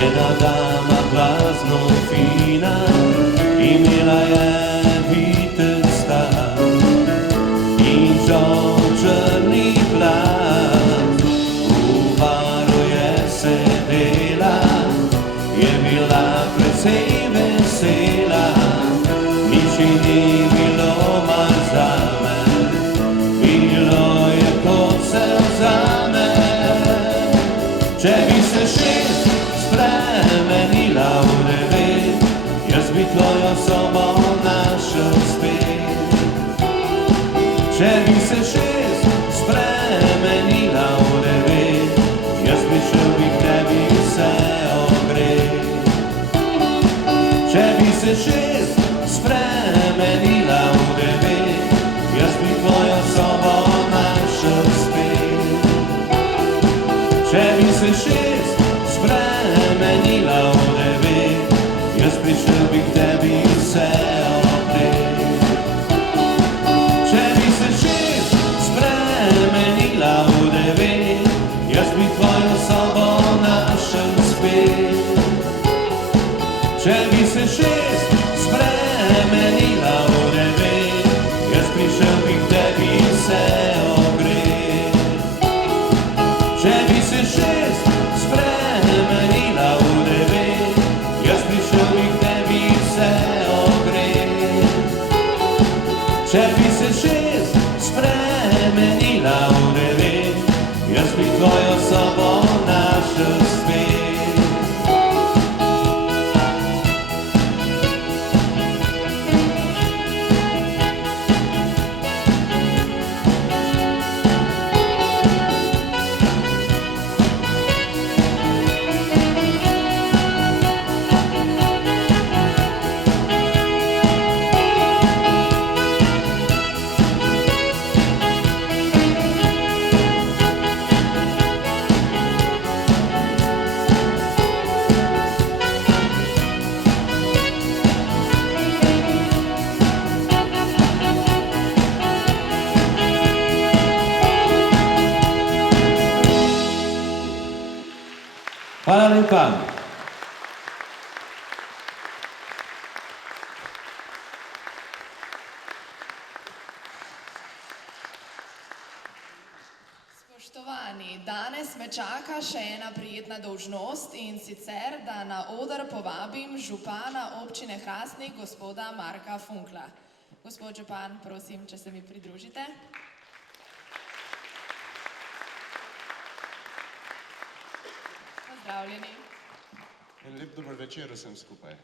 Ena dama glasno fina, imela je vitez star in žal črni plat. V baru je sedela, je bila precej vesela, nič ji ni bilo mar zame, bilo je kot se vzame. Če bi se 6 spremenila v 9, jaz bi tvojo sobo našel spet. Če bi se 6 spremenila v 9, jaz prišel bi k tebi se ogret. Če bi se 6 spremenila v 9, jaz bi tvojo sobo našel spet. Če bi se 6 spremenila v 9, jaz prišel bi k tebi se ogret. Če bi se 6 spremenila v 9, jaz bi tvojo sobo našel spet. Če bi se 6 spremenila v 9, jaz prišel bi k tebi se ogret. Če bi se 6 spremenila v 9, jaz prišel bi k tebi se ogret. Če bi se 6 spremenila v 9, jaz bi tvojo sobo našel spet. Hvala lepa. Spoštovani, danes me čaka še ena prijetna dolžnost, in sicer, da na oder povabim župana občine Hrastnik, gospoda Marka Funkla. Gospod župan, prosim, če se mi pridružite. Pozdravljeni. En lep dober večer vsem skupaj.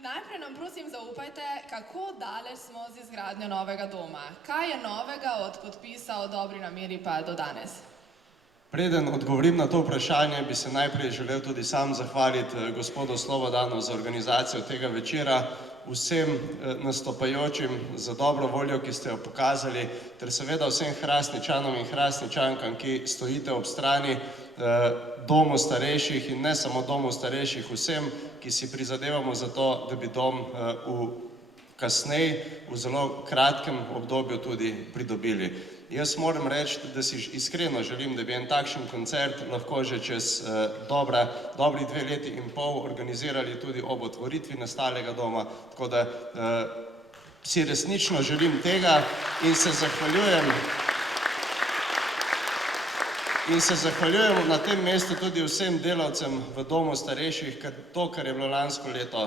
Najprej nam prosim zaupajte, kako daleč smo z izgradnjo novega doma. Kaj je novega od podpisa o dobri nameri pa do danes? Preden odgovorim na to vprašanje, bi se najprej želel tudi sam zahvaliti gospodu Slobodanu za organizacijo tega večera, vsem nastopajočim za dobro voljo, ki ste jo pokazali, ter seveda vsem Hrastničanom in Hrastničankam, ki stojite ob strani domu starejših in ne samo domu starejših, vsem, ki si prizadevamo za to, da bi dom kasneje, v zelo kratkem obdobju tudi pridobili. Jaz moram reči, da si iskreno želim, da bi en takšen koncert lahko že čez dobri 2 leti in pol organizirali tudi ob otvoritvi nastalega doma, tako da si resnično želim tega in se zahvaljujem In se zahvaljujem na tem mestu tudi vsem delavcem v domu starejših, ker to, kar je bilo lansko leto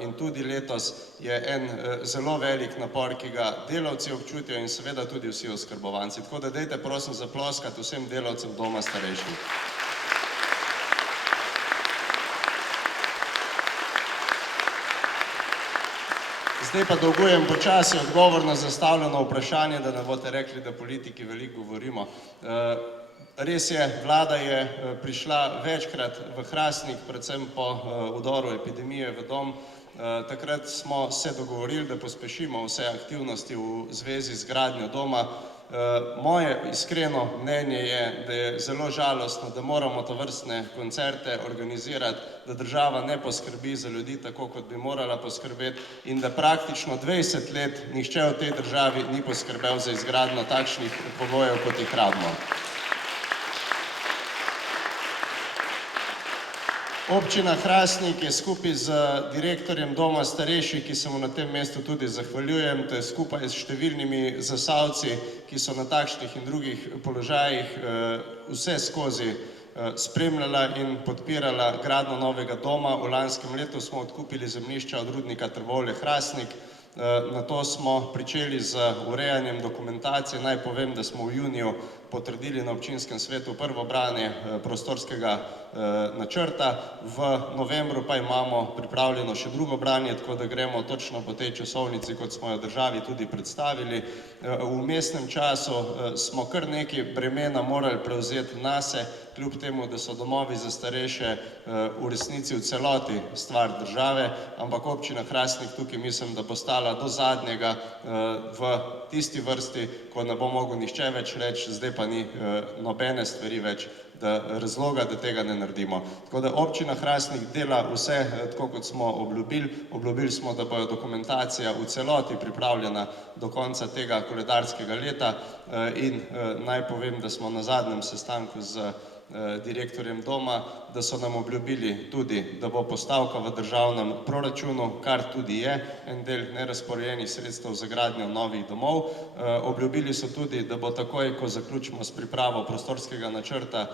in tudi letos, je en zelo velik napor, ki ga delavci občutijo in seveda tudi vsi oskrbovanci. Tako da dajte prosim zaploskati vsem delavcem doma starejših. Zdaj pa dolgujem počasi odgovor na zastavljeno vprašanje, da ne boste rekli, da politiki veliko govorimo. Res je, vlada je prišla večkrat v Hrastnik, predvsem po vdoru epidemije v dom. Takrat smo se dogovorili, da pospešimo vse aktivnosti v zvezi z gradnjo doma. Moje iskreno mnenje je, da je zelo žalostno, da moramo tovrstne koncerte organizirati, da država ne poskrbi za ljudi tako, kot bi morala poskrbeti in da praktično 20 let nihče v tej državi ni poskrbel za izgradnjo takšnih pogojev, kot jih rabimo. Občina Hrastnik je skupaj z direktorjem doma starejših, ki se mu na tem mestu tudi zahvaljujem, to je skupaj s številnimi Zasavci, ki so na takšnih in drugih položajih vse skozi spremljala in podpirala gradnjo novega doma. V lanskem letu smo odkupili zemljišča od rudnika Trbovlje-Hrastnik, nato smo pričeli z urejanjem dokumentacije. Naj povem, da smo v juniju potrdili na občinskem svetu prvo branje prostorskega načrta, v novembru pa imamo pripravljeno še drugo branje, tako da gremo točno po tej časovnici, kot smo jo državi tudi predstavili. V vmesnem času smo kar nekaj bremena morali prevzeti nase, kljub temu, da so domovi za starejše v resnici v celoti stvar države, ampak občina Hrastnik tukaj mislim, da postala do zadnjega v tisti vrsti, ko ne bo mogel nihče več reči, zdaj pa ni nobene stvari več, razloga, da tega ne naredimo. Tako da občina Hrastnik dela vse tako, kot smo obljubili. Obljubili smo, da bo dokumentacija v celoti pripravljena do konca tega koledarskega leta in naj povem, da smo na zadnjem sestanku z direktorjem doma, da so nam obljubili tudi, da bo postavka v državnem proračunu, kar tudi je, en del nerazporejenih sredstev za gradnjo novih domov. Obljubili so tudi, da bo takoj, ko zaključimo s pripravo prostorskega načrta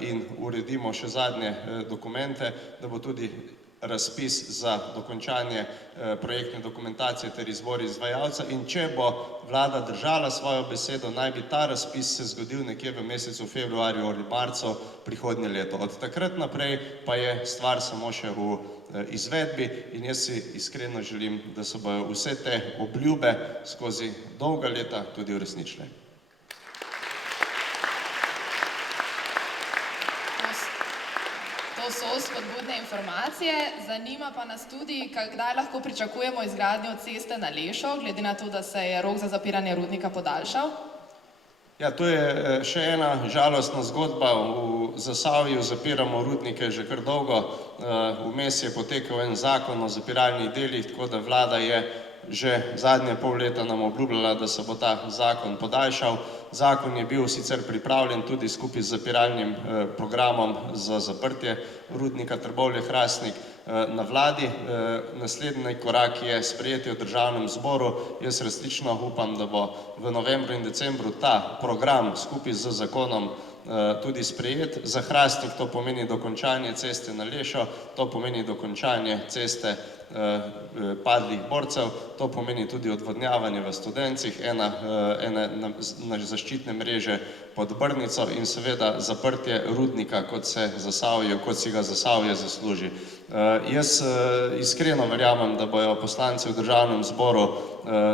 in uredimo še zadnje dokumente, da bo tudi razpis za dokončanje projektne dokumentacije ter izbor izvajalca in če bo vlada držala svojo besedo, naj bi ta razpis se zgodil nekje v mesecu februarju ali marcu prihodnje leto. Od takrat naprej pa je stvar samo še v izvedbi in jaz si iskreno želim, da se bojo vse te obljube skozi dolga leta tudi uresničile. To so spodbudne informacije, zanima pa nas tudi, kdaj lahko pričakujemo izgradnjo ceste na Lešo, glede na to, da se je rok za zapiranje rudnika podaljšal. Ja, to je še ena žalostna zgodba. V Zasavju zapiramo rudnike že kar dolgo. Vmes je potekel en zakon o zapiralnih delih, tako da vlada je že zadnje pol leta nam obljubljala, da se bo ta zakon podaljšal. Zakon je bil sicer pripravljen tudi skupaj z zapiralnim programom za zaprtje rudnika Trbovlje-Hrastnik na vladi. Naslednji korak je sprejetje v državnem zboru. Jaz resnično upam, da bo v novembru in decembru ta program skupaj z zakonom tudi sprejet. Za Hrastnik to pomeni dokončanje ceste na Lešo, to pomeni dokončanje ceste padlih borcev, to pomeni tudi odvodnjavanje v Studencih, ene zaščitne mreže pod Brnico in seveda zaprtje rudnika, kot si ga Zasavje zasluži. Jaz iskreno verjamem, da bojo poslanci v državnem zboru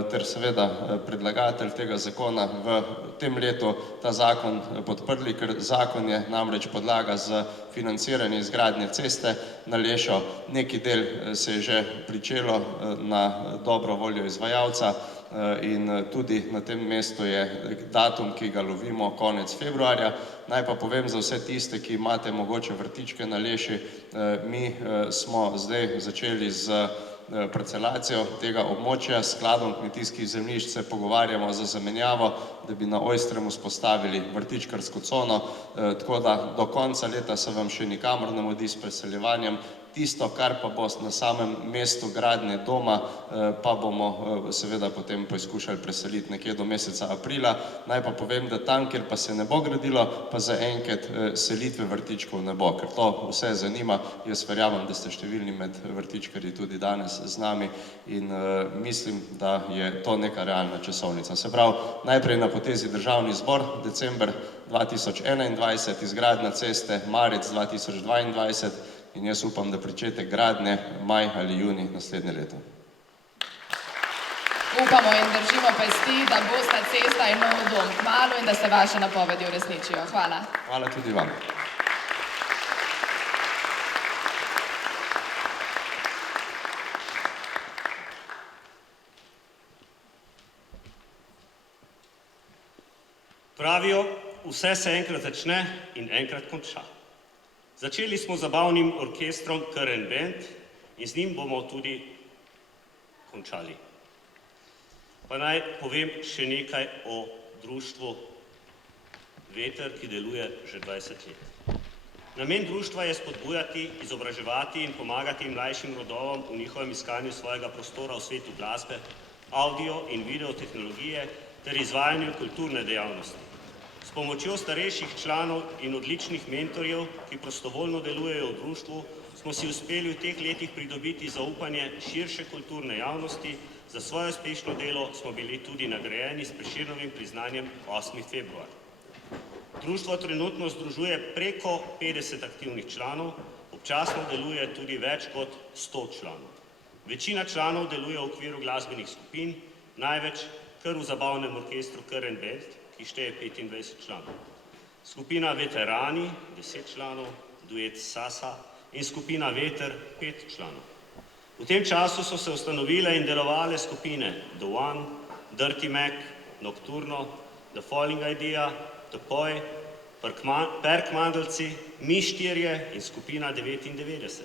ter seveda predlagatelj tega zakona v tem letu ta zakon podprli, ker zakon je namreč podlaga za financiranje izgradnje ceste na Lešo. Neki del se je že pričelo na dobro voljo izvajalca in tudi na tem mestu je datum, ki ga lovimo, konec februarja. Naj pa povem za vse tiste, ki imate mogoče vrtičke na Leši, mi smo zdaj začeli z parcelacijo tega območja, s skladom kmetijskih zemljišč se pogovarjamo za zamenjavo, da bi na Ojstrem vzpostavili vrtičkarsko cono, tako da do konca leta se vam še nikamor ne mudi s preseljevanjem. Tisto, kar pa bo na samem mestu gradnje doma, pa bomo seveda potem poskušali preseliti nekje do meseca aprila. Naj pa povem, da tam, kjer pa se ne bo gradilo, pa zaenkrat selitve vrtičkov ne bo, ker to vse zanima. Jaz verjamem, da ste številni med vrtičkarji tudi danes z nami in mislim, da je to neka realna časovnica. Se pravi, najprej na potezi Državni zbor, december 2021, izgradnja ceste marec 2022 in jaz upam, da pričetek gradnje maj ali junij naslednje leto. Upamo in držimo pesti, da bosta cesta in nov dom kmalu in da se vaše napovedi uresničijo. Hvala. Hvala tudi vam. Pravijo, vse se enkrat začne in enkrat konča. Začeli smo z zabavnim orkestrom Karen Band in z njim bomo tudi končali. Pa naj povem še nekaj o društvu Veter, ki deluje že 20 let. Namen društva je spodbujati, izobraževati in pomagati mlajšim rodovom v njihovem iskanju svojega prostora v svetu glasbe, audio in video tehnologije ter izvajanju kulturne dejavnosti. S pomočjo starejših članov in odličnih mentorjev, ki prostovoljno delujejo v društvu, smo si uspeli v teh letih pridobiti zaupanje širše kulturne javnosti. Za svoje uspešno delo smo bili tudi nagrajeni s Prešernovim priznanjem 8. februar. Društvo trenutno združuje preko 50 aktivnih članov, občasno deluje tudi več kot 100 članov. Večina članov deluje v okviru glasbenih skupin, največ kar v zabavnem orkestru Karen Band, ki šteje 25 članov. Skupina Veterani, 10 članov, duet Sasa in skupina Veter, 5 članov. V tem času so se ustanovile in delovale skupine The One, Dirty Mac, Nocturno, The Falling Idea, The Poi, Perkmandelci, Mi štirje in skupina 99.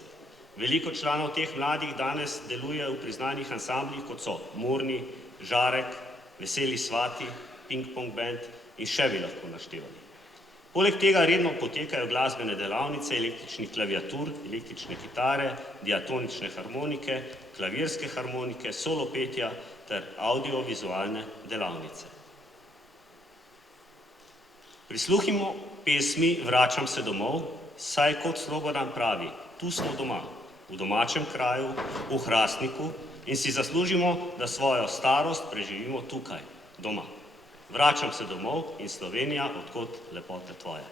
Veliko članov teh mladih danes deluje v priznanih ansamblih, kot so Murni, Žarek, Veseli svati, Ping Pong Band in še bi lahko naštevali. Poleg tega redno potekajo glasbene delavnice električnih klaviatur, električne kitare, diatonične harmonike, klavirske harmonike, solo petja ter audiovizualne delavnice. Prisluhnimo pesmi Vračam se domov, saj kot Slobodan pravi, tu smo doma, v domačem kraju, v Hrastniku in si zaslužimo, da svojo starost preživimo tukaj, doma. Vračam se domov in Slovenija, odkot lepote tvoje.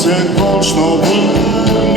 se končno vrnem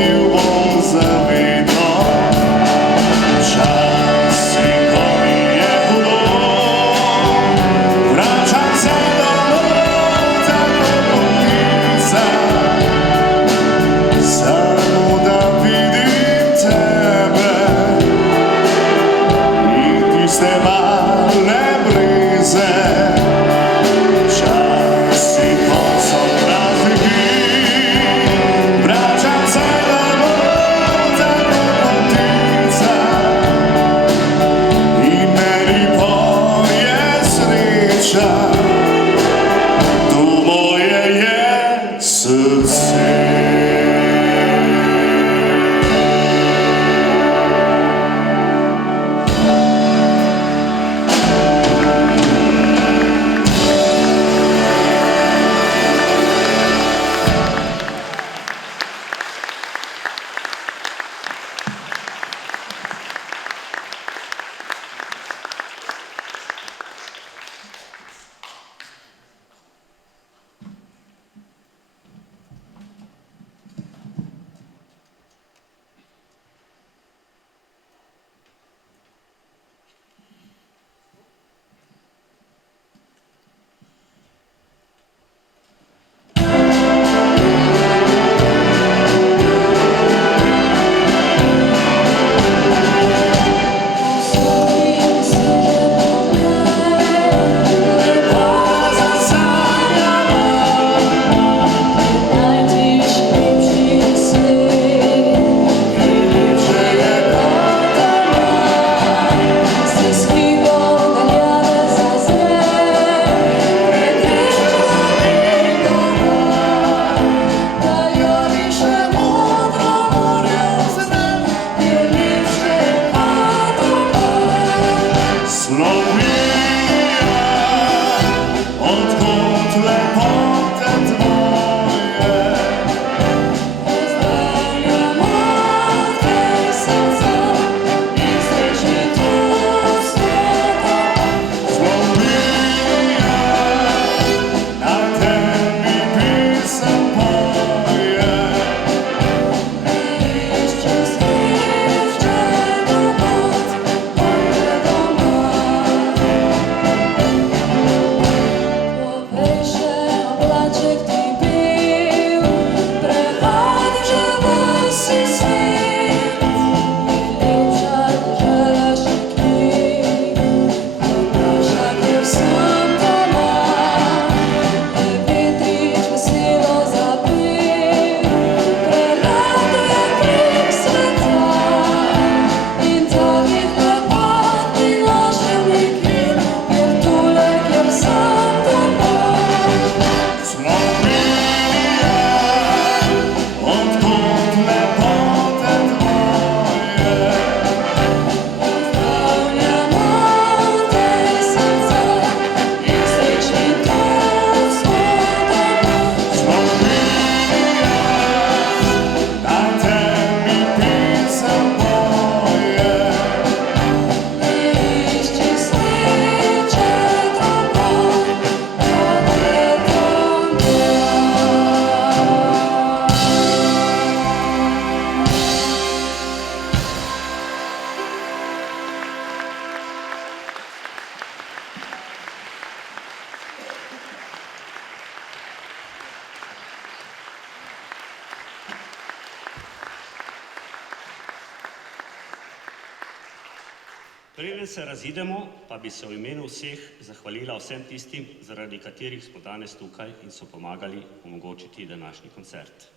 Preden se razidemo, pa bi se v imenu vseh zahvalila vsem tistim, zaradi katerih smo danes tukaj in so pomagali omogočiti današnji koncert.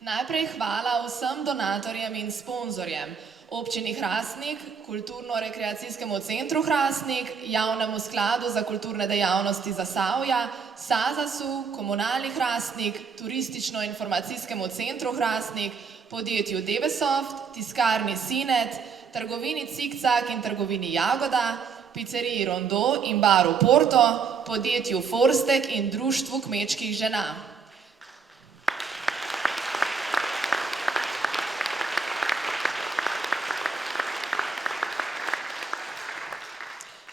Najprej hvala vsem donatorjem in sponzorjem, Občini Hrastnik, Kulturno-rekreacijskemu centru Hrastnik, Javnemu skladu za kulturne dejavnosti Zasavja, Sazasu, Komunalni Hrastnik, Turistično-informacijskemu centru Hrastnik, podjetju Debesoft, tiskarni Sinet, trgovini Cikcak in trgovini Jagoda, pizzeriji Rondo in baru Porto, podjetju Forstek in društvu kmečkih žena.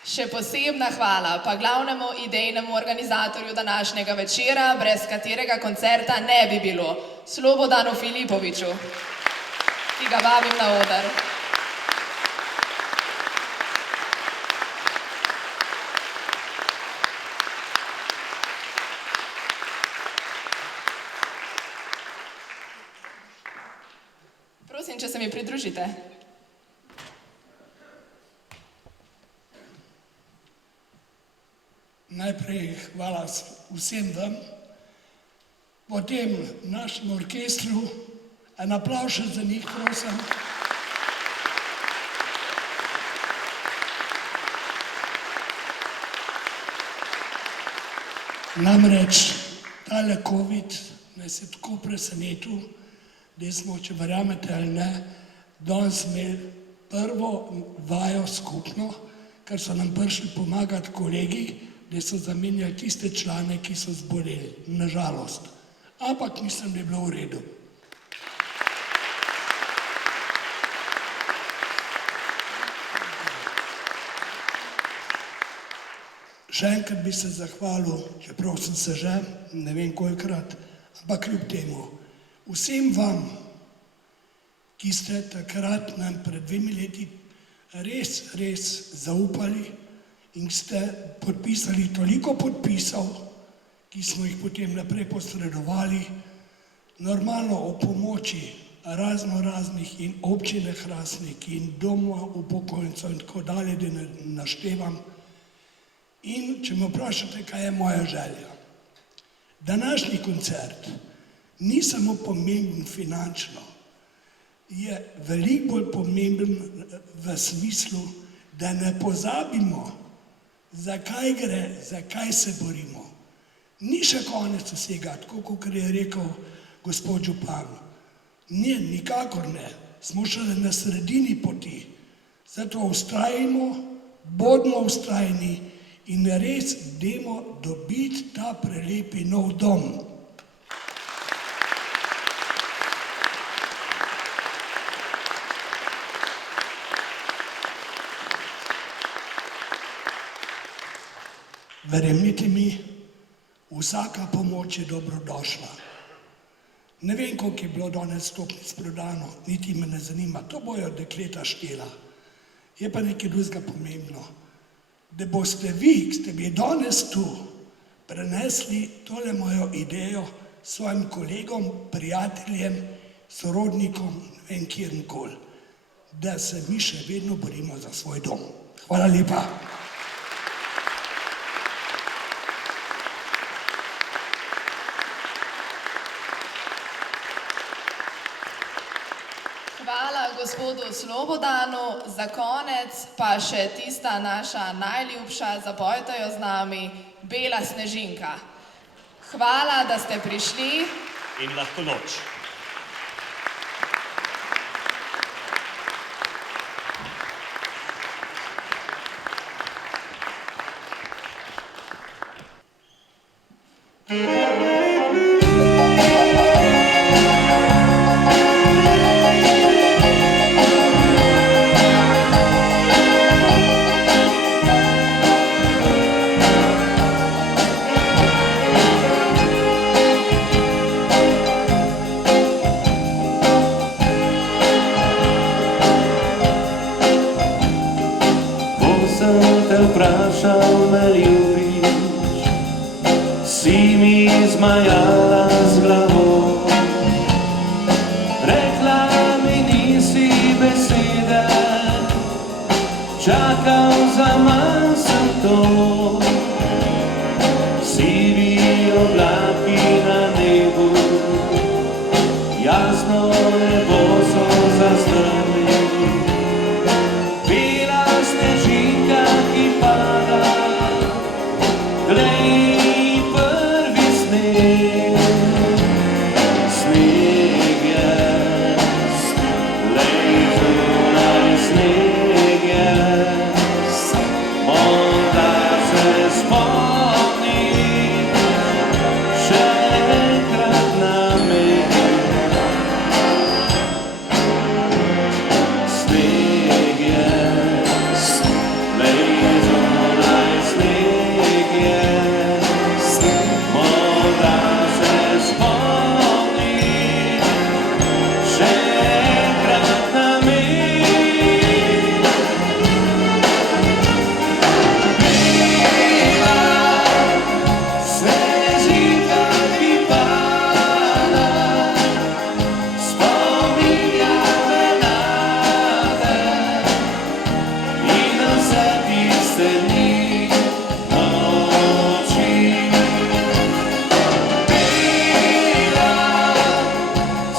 Še posebna hvala pa glavnemu idejnemu organizatorju današnjega večera, brez katerega koncerta ne bi bilo, Slobodanu Filipoviču, ki ga vabim na oder. Prosim, če se mi pridružite. Najprej hvala vsem vam, potem našemu orkestru, en aplavz še za njih, prosim. Namreč tale COVID nas je tako presenetil, da smo, če verjamete ali ne, danes imeli prvo vajo skupno, ker so nam prišli pomagati kolegi, da so zamenjali tiste člane, ki so zboleli, nažalost. Ampak mislim, da je bilo v redu. Še enkrat bi se zahvalil, čeprav sem se že, ne vem kolikrat, ampak kljub temu, vsem vam, ki ste takrat nam pred 2 leti res zaupali in ste podpisali toliko podpisov, ki smo jih potem naprej posredovali, normalno o pomoči raznih in občine Hrastnik in doma upokojencev in tako dalje, da ne naštevam. In če me vprašate, kaj je moja želja. Današnji koncert ni samo pomemben finančno, je veliko bolj pomemben v smislu, da ne pozabimo, zakaj gre, zakaj se borimo. Ni še konec vsega, tako kot je rekel gospod župan. Ne, nikakor ne. Smo šele na sredini poti. Zato vztrajimo, bodimo vztrajni in res dajmo dobiti ta prelepi nov dom. Verjemite mi, vsaka pomoč je dobrodošla. Ne vem, koliko je bilo danes vstopnic prodano, niti me ne zanima, to bojo dekleta štela. Je pa nekaj drugega pomembno, da boste vi, ki ste bili danes tu, prenesli tole mojo idejo svojim kolegom, prijateljem, sorodnikom, ne vem kjerkoli, da se mi še vedno borimo za svoj dom. Hvala lepa. Gospodu Slobodanu, za konec pa še tista naša najljubša, zapojte jo z nami, Bela snežinka. Hvala, da ste prišli. In lahko noč. Vprašal me ljubiš, si mi zmajala z glavo. Rekla mi nisi besede, čakal zaman sem to. Sivi oblaki na nebu, jasno nebo so zastrli. Bela snežinka, ki pada, glej prvi sneg. Sneg je, glej zunaj sneg je, morda se spomniš še enkrat na mene. Sneg je, glej zunaj sneg je, morda se spomniš še enkrat na mene. Bela snežinka, ki pada, spominja me nate in na vse tiste dni, noči. Bela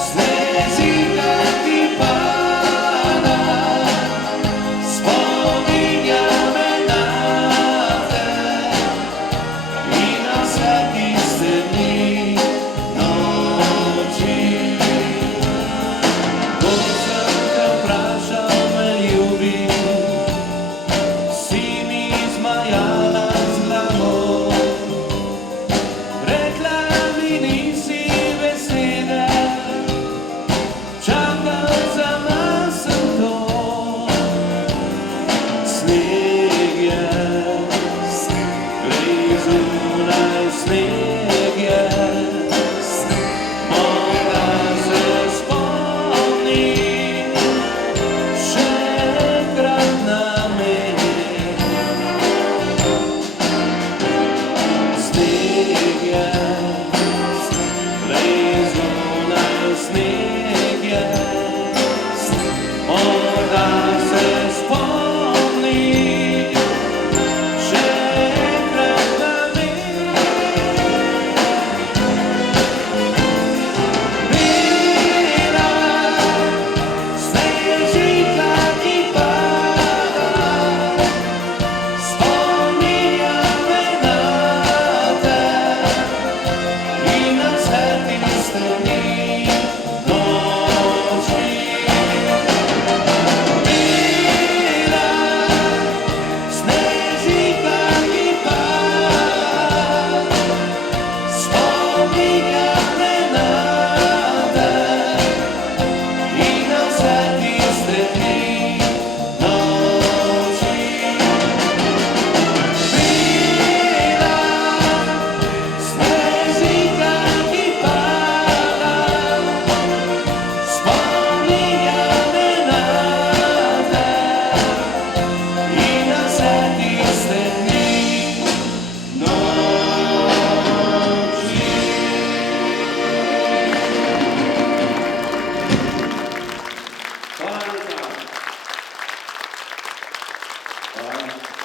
snežinka, ki pada, spominja me nate in na vse tiste dni, noči. Ko sem te vprašal, me ljubiš, si mi zmajala z glavo. Rekla mi nisi besede, čakal zaman sem to. Sneg je, glej zunaj sneg je, morda se spomniš še enkrat na mene. Sneg je, glej zunaj sneg je, morda se spomniš še enkrat na mene. Bela snežinka, ki pada, spominja me nate in na vse tiste dni, noči. Bela snežinka, ki pada, spominja me nate in na vse tiste dni, noči. Bela snežinka, ki pada, spominja me nate in na vse tiste dni, noči. Hvala lepa. Hvala.